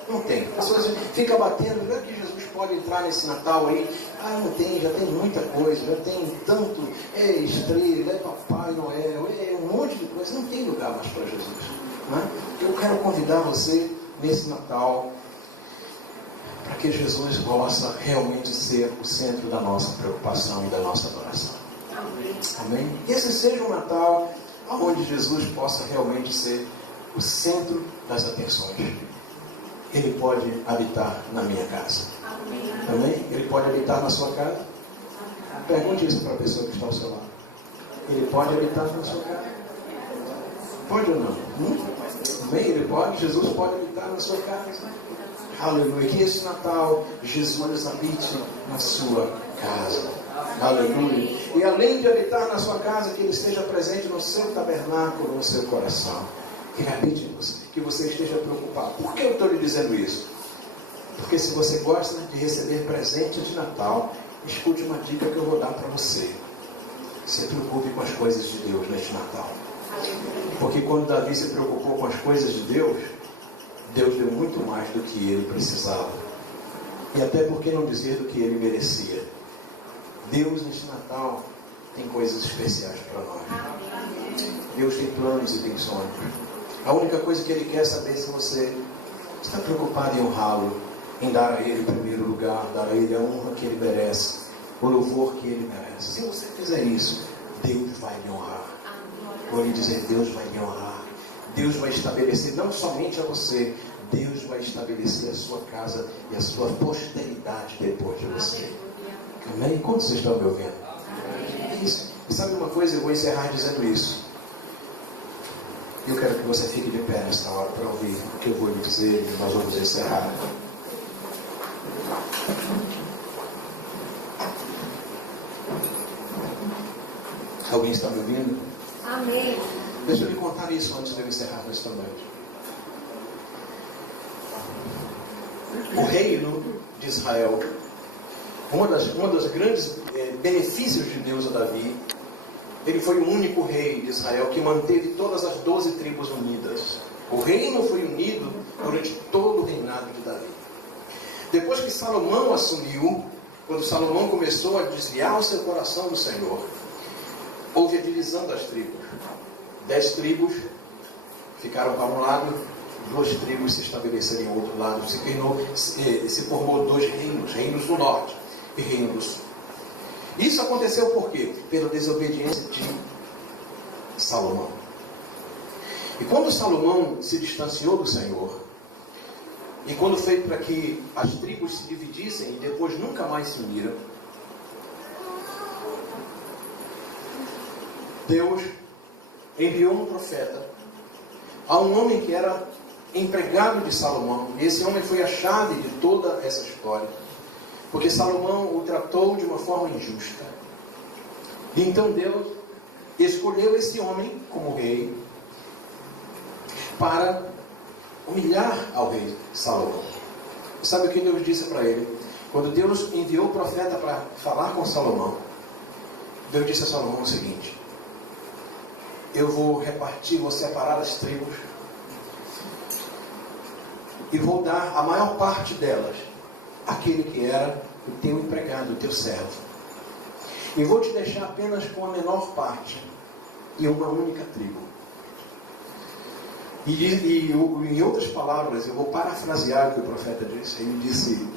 Não tem. As pessoas ficam batendo, não é que Jesus pode entrar nesse Natal aí? Ah, não tem, já tem muita coisa, já tem tanto, estrela, Papai Noel, um monte de coisa. Não tem lugar mais para Jesus. Não é? Eu quero convidar você nesse Natal para que Jesus possa realmente ser o centro da nossa preocupação e da nossa adoração. Amém? E esse seja um Natal onde Jesus possa realmente ser o centro das atenções. Ele pode habitar na minha casa. Amém? Ele pode habitar na sua casa? Pergunte isso para a pessoa que está ao seu lado. Ele pode habitar na sua casa? Pode ou não? Amém? Ele pode? Jesus pode habitar na sua casa? Aleluia. Que esse Natal Jesus habite na sua casa. Aleluia. E além de habitar na sua casa, que Ele esteja presente no seu tabernáculo, no seu coração. Que Ele habite em você. Que você esteja preocupado. Por que eu estou lhe dizendo isso? Porque se você gosta de receber presente de Natal, escute uma dica que eu vou dar para você. Se preocupe com as coisas de Deus neste Natal. Porque quando Davi se preocupou com as coisas de Deus, Deus deu muito mais do que ele precisava. E até por que não dizer do que ele merecia. Deus neste Natal tem coisas especiais para nós. Deus tem planos e tem sonhos. A única coisa que Ele quer é saber se você está preocupado em honrá-lo, em dar a Ele o primeiro lugar, dar a Ele a honra que Ele merece, o louvor que Ele merece. Se você fizer isso, Deus vai lhe honrar. Vou lhe dizer, Deus vai lhe honrar. Deus vai estabelecer não somente a você, Deus vai estabelecer a sua casa e a sua posteridade depois de você. Amém? Quantos vocês estão me ouvindo? É isso. E sabe uma coisa? Eu vou encerrar dizendo isso. Eu quero que você fique de pé nesta hora para ouvir o que eu vou lhe dizer e nós vamos encerrar. Alguém está me ouvindo? Amém. Deixa eu lhe contar isso antes de eu encerrar nesta noite. O reino de Israel, uma das grandes benefícios de Deus a Davi, ele foi o único rei de Israel que manteve todas as 12 tribos unidas. O reino foi unido durante todo o reinado de Davi. Depois que Salomão assumiu, quando Salomão começou a desviar o seu coração do Senhor, houve a divisão das tribos. 10 tribos ficaram para um lado, 2 tribos se estabeleceram em outro lado. Se formou 2 reinos, reinos do norte e reino do sul. Isso aconteceu por quê? Pela desobediência de Salomão. E quando Salomão se distanciou do Senhor, e quando foi para que as tribos se dividissem e depois nunca mais se uniram, Deus enviou um profeta a um homem que era empregado de Salomão. E esse homem foi a chave de toda essa história, porque Salomão o tratou de uma forma injusta. E então Deus escolheu esse homem como rei para humilhar ao rei Salomão. E sabe o que Deus disse para ele? Quando Deus enviou o profeta para falar com Salomão, Deus disse a Salomão o seguinte: eu vou separar as tribos e vou dar a maior parte delas àquele que era o teu empregado, o teu servo. E vou te deixar apenas com a menor parte e uma única tribo. E em outras palavras, eu vou parafrasear o que o profeta disse. Ele disse: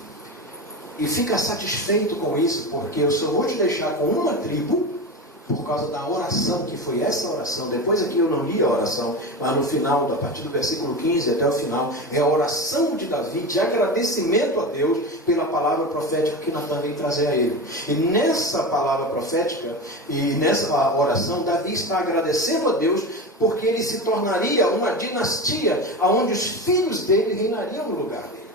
e fica satisfeito com isso, porque eu só vou te deixar com uma tribo, por causa da oração, que foi essa oração. Depois aqui eu não li a oração, mas no final, a partir do versículo 15 até o final, é a oração de Davi, de agradecimento a Deus pela palavra profética que Natan veio trazer a ele. E nessa palavra profética, e nessa oração, Davi está agradecendo a Deus, porque ele se tornaria uma dinastia, onde os filhos dele reinariam no lugar dele.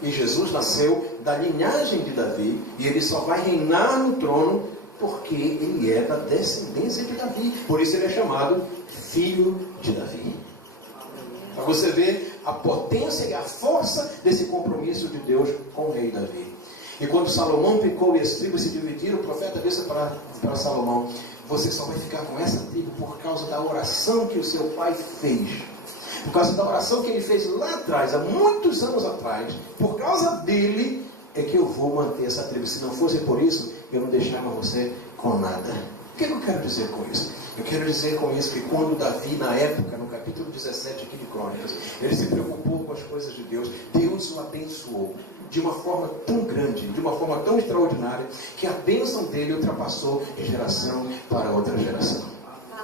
E Jesus nasceu da linhagem de Davi, e ele só vai reinar no trono porque ele é da descendência de Davi. Por isso ele é chamado filho de Davi. Para você ver a potência e a força desse compromisso de Deus com o rei Davi. E quando Salomão pecou e as tribos se dividiram, o profeta disse para Salomão: você só vai ficar com essa tribo por causa da oração que o seu pai fez. Por causa da oração que ele fez lá atrás, há muitos anos atrás. Por causa dele é que eu vou manter essa tribo. Se não fosse por isso, eu não deixava você com nada. O que eu quero dizer com isso? Eu quero dizer com isso que quando Davi, na época, no capítulo 17 aqui de Crônicas, ele se preocupou com as coisas de Deus, Deus o abençoou de uma forma tão grande, de uma forma tão extraordinária, que a bênção dele ultrapassou de geração para outra geração.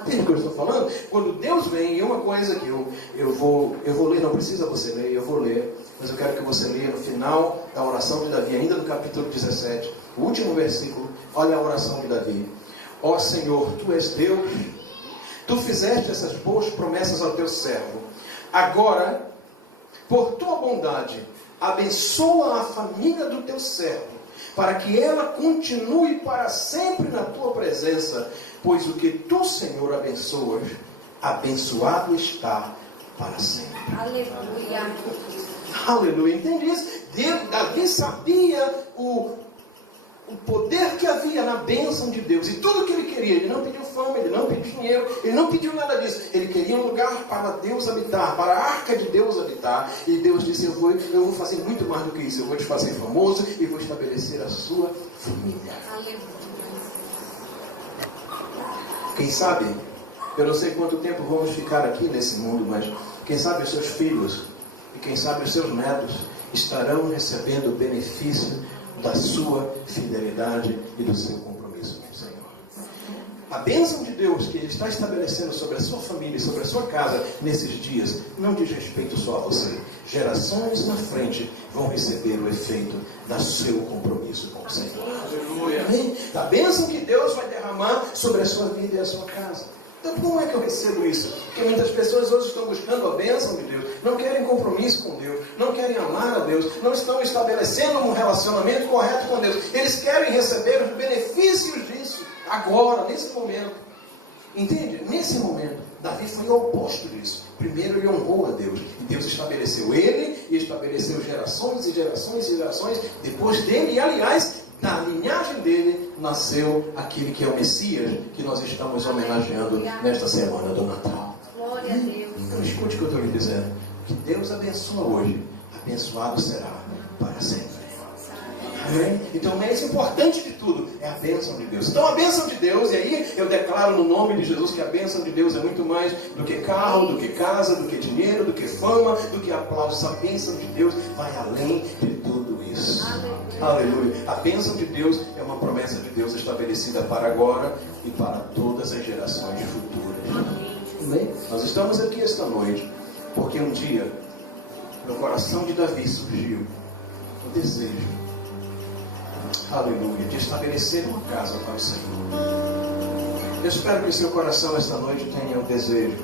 Entende o que eu estou falando? Quando Deus vem, e uma coisa que eu vou ler, não precisa você ler, eu vou ler, mas eu quero que você leia no final da oração de Davi, ainda no capítulo 17, o último versículo. Olha a oração de Davi: ó Senhor, Tu és Deus, Tu fizeste essas boas promessas ao Teu servo. Agora, por Tua bondade, abençoa a família do Teu servo, para que ela continue para sempre na Tua presença, pois o que Tu, Senhor, abençoas, abençoado está para sempre. Aleluia. Aleluia. Entende isso? Davi sabia o poder que havia na bênção de Deus. E tudo que ele queria, ele não pediu fama, ele não pediu dinheiro, ele não pediu nada disso. Ele queria um lugar para Deus habitar, para a arca de Deus habitar. E Deus disse: eu vou fazer muito mais do que isso. Eu vou te fazer famoso e vou estabelecer a sua família. Aleluia. Quem sabe, eu não sei quanto tempo vamos ficar aqui nesse mundo, mas quem sabe os seus filhos e quem sabe os seus netos estarão recebendo o benefício da sua fidelidade e do seu compromisso com o Senhor. a bênção de Deus que Ele está estabelecendo sobre a sua família, sobre a sua casa nesses dias, não diz respeito só a você. Gerações na frente vão receber o efeito do seu compromisso com o Senhor. Aleluia. Amém? A bênção que Deus vai derramar sobre a sua vida e a sua casa. Então, como é que eu recebo isso? Porque muitas pessoas hoje estão buscando a bênção de Deus, não querem compromisso com Deus, não querem amar a Deus, não estão estabelecendo um relacionamento correto com Deus. Eles querem receber os benefícios disso agora, nesse momento. Entende? Nesse momento, Davi foi o oposto disso. Primeiro ele honrou a Deus. E Deus estabeleceu ele e estabeleceu gerações e gerações e gerações depois dele. E aliás, da linhagem dele nasceu aquele que é o Messias, que nós estamos homenageando nesta semana do Natal. Glória a Deus. Então escute o que eu estou lhe dizendo. Que Deus abençoa hoje, abençoado será para sempre. Amém? Então o mais importante de tudo é a bênção de Deus. Então a bênção de Deus, e aí eu declaro no nome de Jesus que a bênção de Deus é muito mais do que carro, do que casa, do que dinheiro, do que fama, do que aplausos. A bênção de Deus vai além de tudo isso. Aleluia. A bênção de Deus é uma promessa de Deus estabelecida para agora e para todas as gerações futuras. Amém? Nós estamos aqui esta noite porque um dia no coração de Davi surgiu o desejo, aleluia, de estabelecer uma casa para o Senhor. Eu espero que o seu coração esta noite tenha o desejo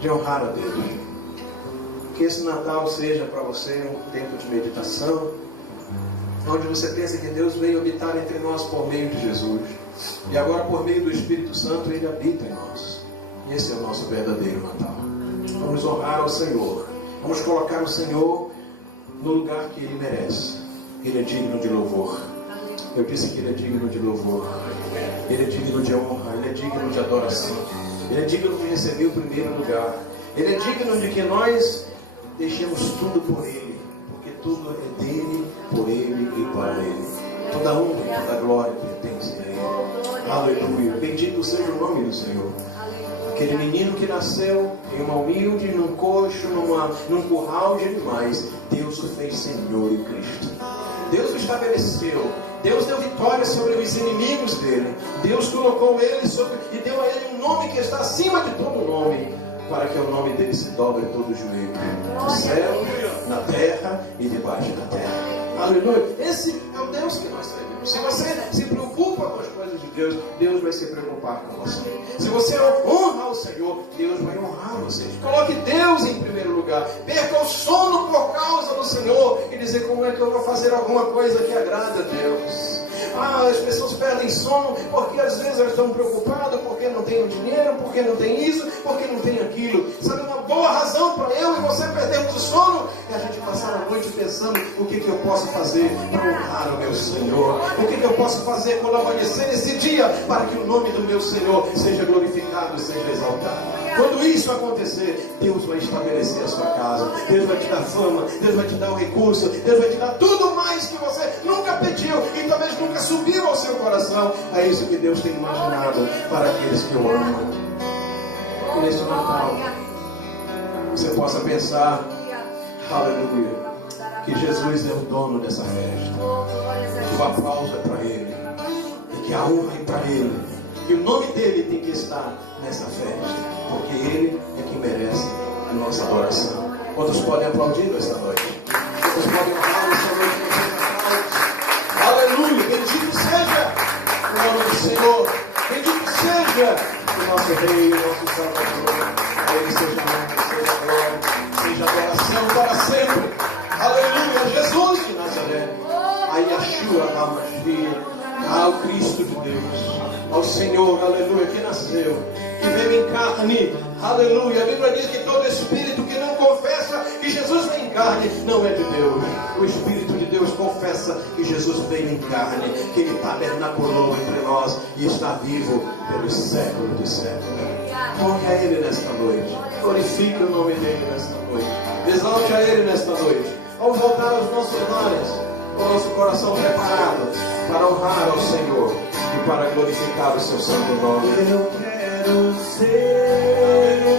de honrar a Deus. Que esse Natal seja para você um tempo de meditação, onde você pensa que Deus veio habitar entre nós por meio de Jesus. E agora por meio do Espírito Santo Ele habita em nós. E esse é o nosso verdadeiro Natal. Vamos honrar ao Senhor. Vamos colocar o Senhor no lugar que Ele merece. Ele é digno de louvor. Eu disse que Ele é digno de louvor. Ele é digno de honra. Ele é digno de adoração. Ele é digno de receber o primeiro lugar. Ele é digno de que nós deixemos tudo por Ele. Porque tudo é dele, por Ele e para Ele. Toda honra e toda glória pertence a Ele. Aleluia. Bendito seja o nome do Senhor. Aquele menino que nasceu em uma humilde, num coxo, num curral de animais, Deus o fez Senhor e Cristo. Deus o estabeleceu. Deus deu vitória sobre os inimigos dele. Deus colocou ele sobre e deu a ele um nome que está acima de todo nome, para que o nome dele se dobre todo o joelho, no céu, na terra e debaixo da terra. Aleluia. Esse é o Deus que nós servimos. Se você se preocupa com as coisas de Deus, Deus vai se preocupar com você. Se você honra o Senhor, Deus vai honrar você. Coloque Deus em primeiro lugar. Perca o sono por causa do Senhor e dizer: como é que eu vou fazer alguma coisa que agrada a Deus? As pessoas perdem sono porque às vezes elas estão preocupadas porque não tem o dinheiro, porque não tem isso, porque não tem aquilo. Sabe uma boa razão para eu e você perdermos o sono? É a gente passar a noite pensando: o que eu posso fazer para honrar o meu Senhor? O que eu posso fazer quando amanhecer esse dia para que o nome do meu Senhor seja glorificado e seja exaltado? Quando isso acontecer, Deus vai estabelecer a sua casa. Deus vai te dar fama, Deus vai te dar o recurso, Deus vai te dar tudo mais que você nunca pediu e talvez nunca subiu ao seu coração. É isso que Deus tem imaginado para aqueles que o amam. E neste Natal você possa pensar, aleluia, que Jesus é o dono dessa festa, que o aplauso é para Ele e que a honra é para Ele, que o nome dele tem que estar nessa festa, porque Ele é quem merece a nossa adoração. Quantos podem aplaudir nesta noite? Quantos podem honrar nesta noite? Aleluia! Bendito seja o nome do Senhor. Bendito seja o nosso Rei, o nosso Salvador. A Ele seja honra, seja glória, seja adoração para sempre. Aleluia! Jesus de Nazaré. A Yeshua HaMashiach, ao Cristo de Deus, ao Senhor, aleluia, que nasceu, que veio em carne, aleluia. A Bíblia diz que todo espírito que não confessa que Jesus veio em carne não é de Deus. O Espírito de Deus confessa que Jesus veio em carne, que Ele tabernaculou entre nós e está vivo pelos séculos dos séculos. Honre a Ele nesta noite, glorifique o nome dEle nesta noite, exalte a Ele nesta noite. Vamos voltar aos nossos lares, com o nosso coração preparado para honrar ao Senhor e para glorificar o seu santo nome. Eu quero ser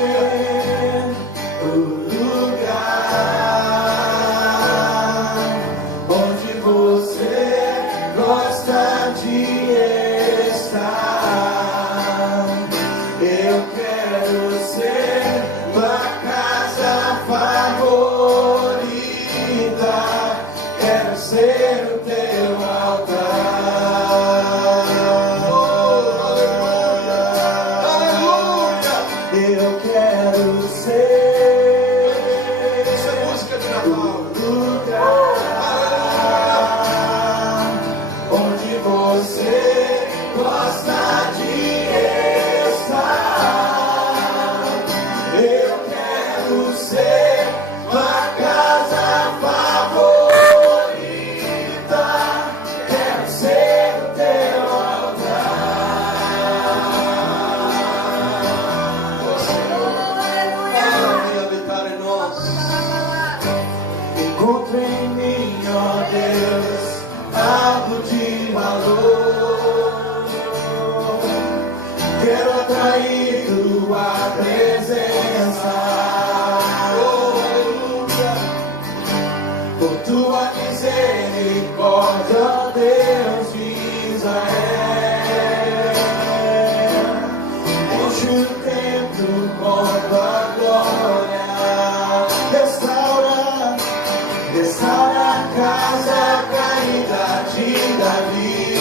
o lugar onde você gosta de estar. gosta de estar. Eu quero ser tua casa favorita. Quero ser o teu encontre em mim, ó Deus, algo de valor. Quero atrair tua presença. Oh, aleluia. Por tua misericórdia, ó Deus de Israel. Enche o templo com tua glória. Restaura a casa caída de Davi,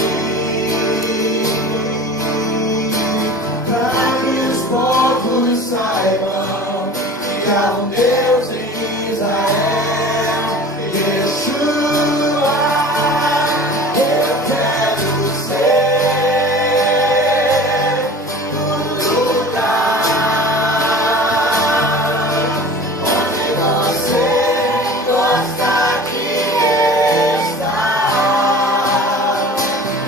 para que os povos saibam que há um Deus em Israel. Yeshua, eu quero ser o lugar onde você gosta de estar.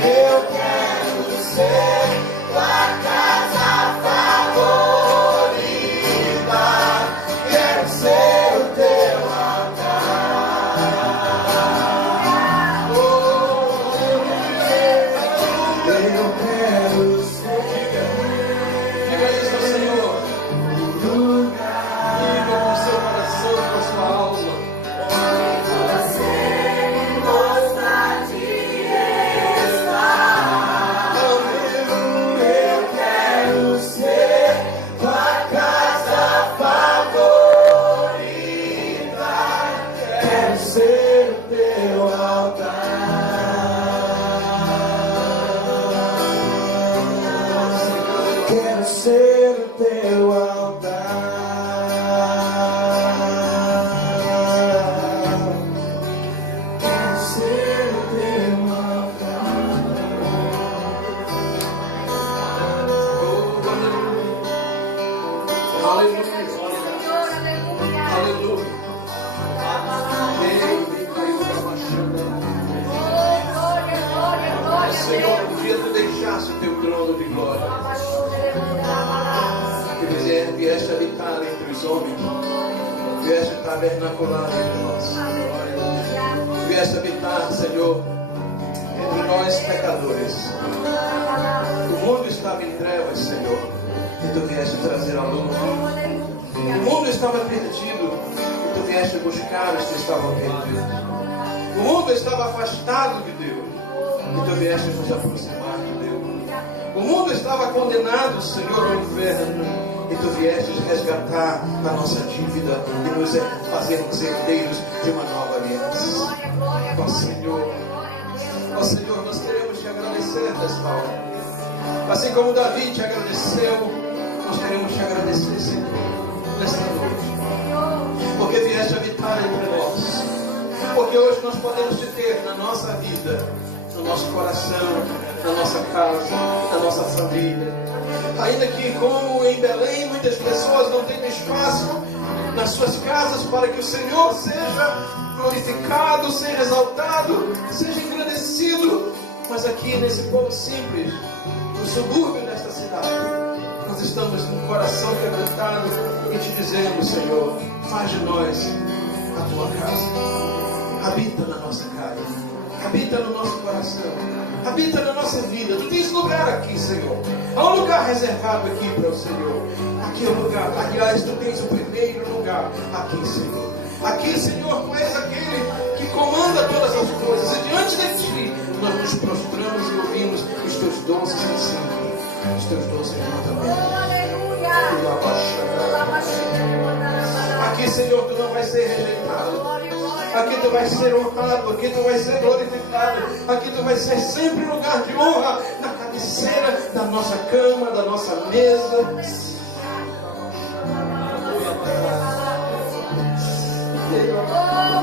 Eu quero ser tua casa favorita. Quero ser o teu altar. Oh, eu quero ser. Diga isso ao Senhor. Diga com seu coração, com sua alma. Ser o teu altar. Quero ser o teu altar. Quero ser o teu altar. Oh, aleluia. Aleluia. Senhor, um dia tu deixaste o teu trono de glória, que vieste habitar entre os homens, vieste tabernacular entre nós, vieste habitar, Senhor, entre nós pecadores. O mundo estava em trevas, Senhor, e tu vieste trazer a luz. O mundo estava perdido, e tu vieste buscar os que estavam perdidos. O mundo estava afastado de Deus, e tu vieste nos aproximar de Deus. O mundo estava condenado, Senhor, ao inferno, e tu vieste resgatar a nossa dívida e nos fazermos herdeiros de uma nova aliança. Ó Senhor, nós queremos te agradecer nesta hora. Assim como Davi te agradeceu, nós queremos te agradecer, Senhor, nesta noite, porque vieste habitar entre nós, porque hoje nós podemos te ter na nossa vida, no nosso coração, na nossa casa, na nossa família. Ainda que, como em Belém, muitas pessoas não têm espaço nas suas casas para que o Senhor seja glorificado, seja exaltado, seja engrandecido, mas aqui nesse povo simples, no subúrbio desta cidade, nós estamos com o coração quebrantado e te dizendo, Senhor, faz de nós a tua casa, habita na nossa casa, habita no nosso coração, habita na nossa vida. Tu tens lugar aqui, Senhor. Há um lugar reservado aqui para o Senhor. Aqui é o lugar, aliás, tu tens o primeiro lugar aqui, Senhor. Aqui, Senhor, tu és aquele que comanda todas as coisas, e diante de ti nós nos prostramos e ouvimos os teus doces ensinos, os teus doces mandamentos. Aqui, Senhor, tu não vais ser rejeitado. Aqui tu vais ser honrado, aqui tu vais ser glorificado, aqui tu vais ser sempre lugar de honra na cabeceira da nossa cama, da nossa mesa. Oh,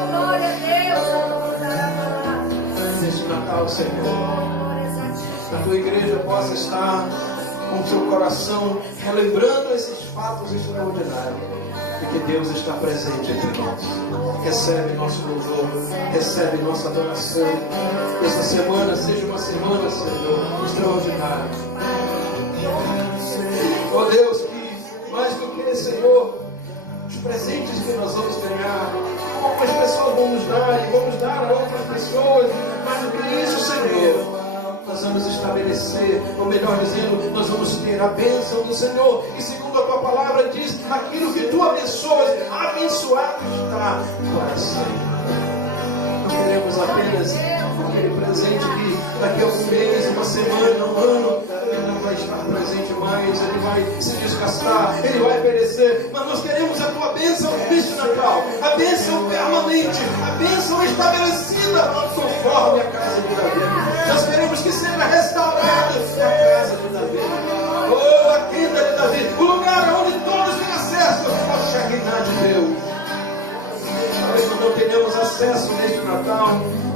glória a Deus. Neste Natal, Senhor, na tua igreja possa estar com o seu coração relembrando esses fatos extraordinários e que Deus está presente entre nós. Recebe nosso louvor, recebe nossa adoração. Que essa semana seja uma semana, Senhor, extraordinária. Oh Deus, que mais do que, Senhor, os presentes que nós vamos ganhar, algumas pessoas vão nos dar e vamos dar a outras pessoas, mais do que isso, Senhor, nós vamos estabelecer, ou melhor dizendo, nós vamos ter a bênção do Senhor. E segundo a tua palavra diz, aquilo que tu abençoas, abençoado está para sempre. Não queremos apenas aquele presente que daqui a algum mês, uma semana, um ano, ele não vai estar presente mais, ele vai se desgastar, ele vai perecer. Mas nós queremos a tua bênção neste Natal, a bênção permanente, a bênção estabelecida conforme a casa de Davi. Nós queremos que seja restaurada a casa de Davi, ou a tenda de Davi, o lugar onde todos têm acesso ao Shekinah de Deus. Talvez nós não tenhamos acesso neste Natal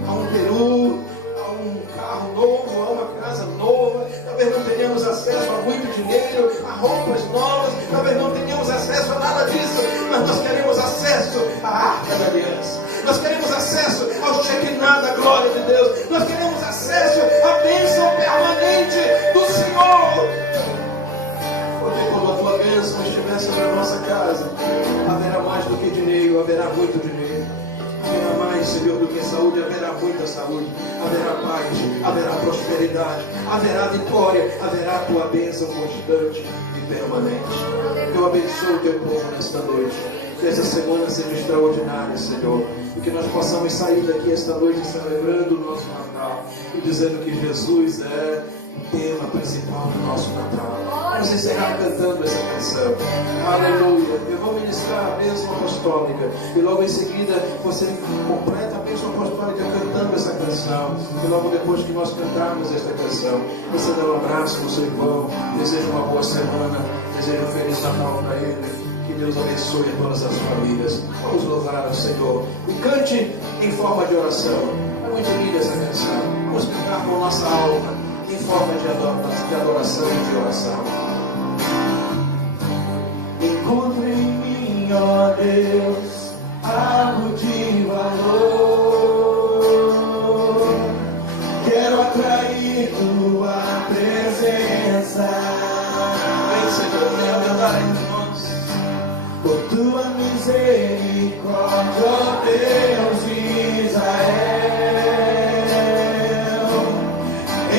a um peru, a um carro novo, a uma casa nova. Talvez não tenhamos acesso a muito dinheiro, a roupas novas. Talvez não tenhamos acesso a nada disso. Mas nós queremos acesso à Arca da Aliança. Nós queremos acesso ao Shekinah da glória de Deus. Nós queremos acesso à bênção permanente do Senhor. Porque quando a tua bênção estiver sobre a nossa casa, haverá mais do que dinheiro, haverá muito dinheiro. Haverá mais, Senhor, do que saúde, haverá muita saúde, haverá paz, haverá prosperidade, haverá vitória, haverá a tua bênção constante e permanente. Eu abençoo o teu povo nesta noite. Que essa semana seja extraordinária, Senhor, e que nós possamos sair daqui esta noite celebrando o nosso Natal e dizendo que Jesus é o tema principal do nosso Natal. Vamos encerrar cantando essa canção. Aleluia. Eu vou ministrar a bênção apostólica e logo em seguida você completa a bênção apostólica cantando essa canção. E logo depois que nós cantarmos esta canção, você dá um abraço no seu irmão, deseja uma boa semana, deseja um Feliz Natal para ele. Que Deus abençoe todas as famílias. Vamos louvar ao Senhor. E cante em forma de oração. É muito linda essa canção. Vamos cantar com nossa alma em forma de adoração e de oração. Encontre em mim, ó Deus, algo de valor. Quero atrair tua presença. Vem, Senhor, venha habitar entre nós. Por tua misericórdia, ó Deus de Israel,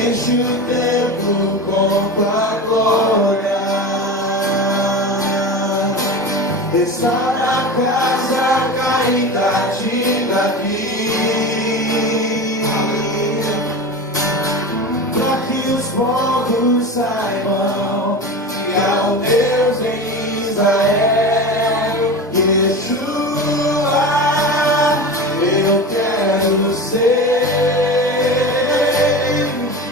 enche o templo com tua glória, restaura a casa caída de Davi, para que os povos saibam que há um Deus em Israel. Eu quero ser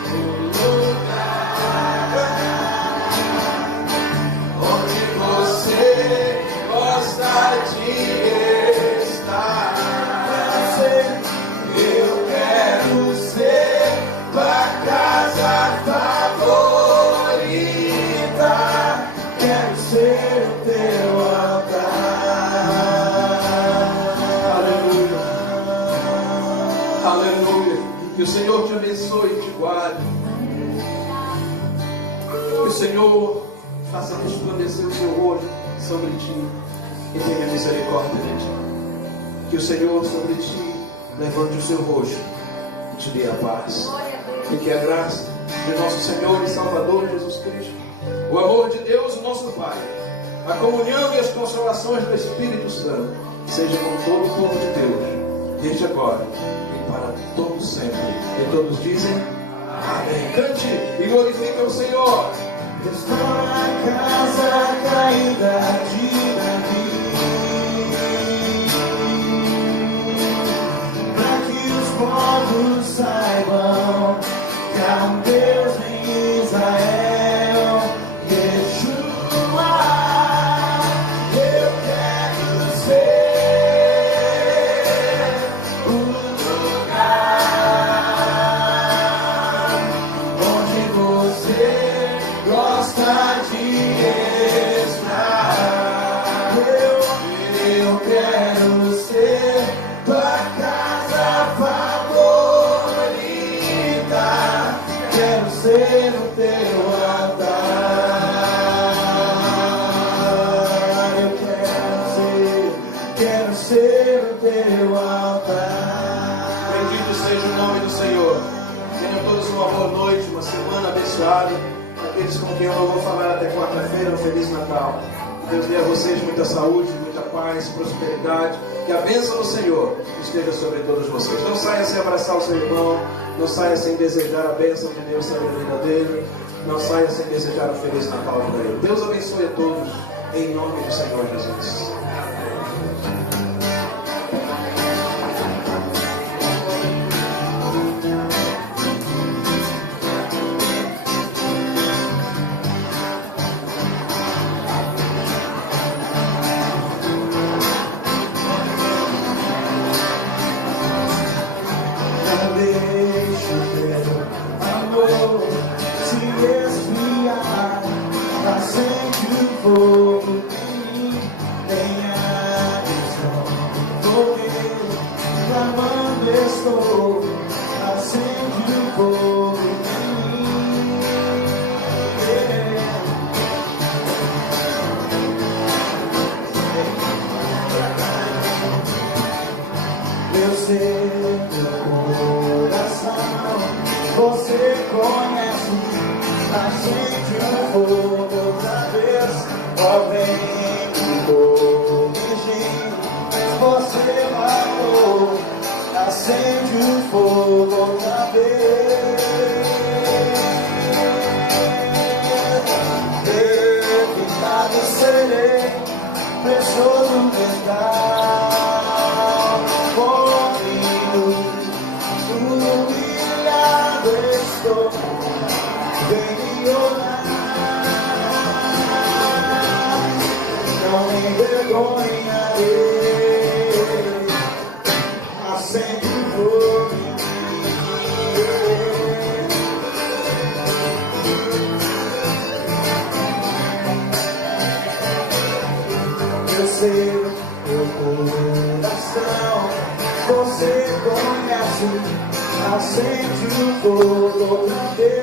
o lugar onde você gosta de estar. Eu quero ser tua casa favorita. Quero ser o teu altar. Que o Senhor te abençoe e te guarde. Que o Senhor faça resplandecer o seu rosto sobre ti e tenha misericórdia de ti. Que o Senhor sobre ti levante o seu rosto e te dê a paz. E que a graça de nosso Senhor e Salvador Jesus Cristo, o amor de Deus, o nosso Pai, a comunhão e as consolações do Espírito Santo seja com todo o povo de Deus, desde agora e para todos sempre. E todos dizem amém. Cante e glorifique o Senhor. Restaura a casa caída de Davi, para que os povos saibam que há um Deus em Israel, Yeshua. Eu quero ser o lugar onde você gosta de estar. Eu quero ser tua casa favorita. Quero ser o teu altar. Eu quero ser o teu altar. Bendito seja o nome do Senhor. Tenham todos uma boa noite, uma semana abençoada. Aqueles com quem eu não vou falar até quarta-feira, um Feliz Natal. Deus dê a vocês muita saúde, muita paz, prosperidade. Que a bênção do Senhor esteja sobre todos vocês. Não saia sem abraçar o seu irmão. Não saia sem desejar a bênção de Deus sobre a vida dele. Não saia sem desejar um Feliz Natal para ele. Deus abençoe a todos, em nome do Senhor Jesus. Você conhece, acende o fogo outra vez.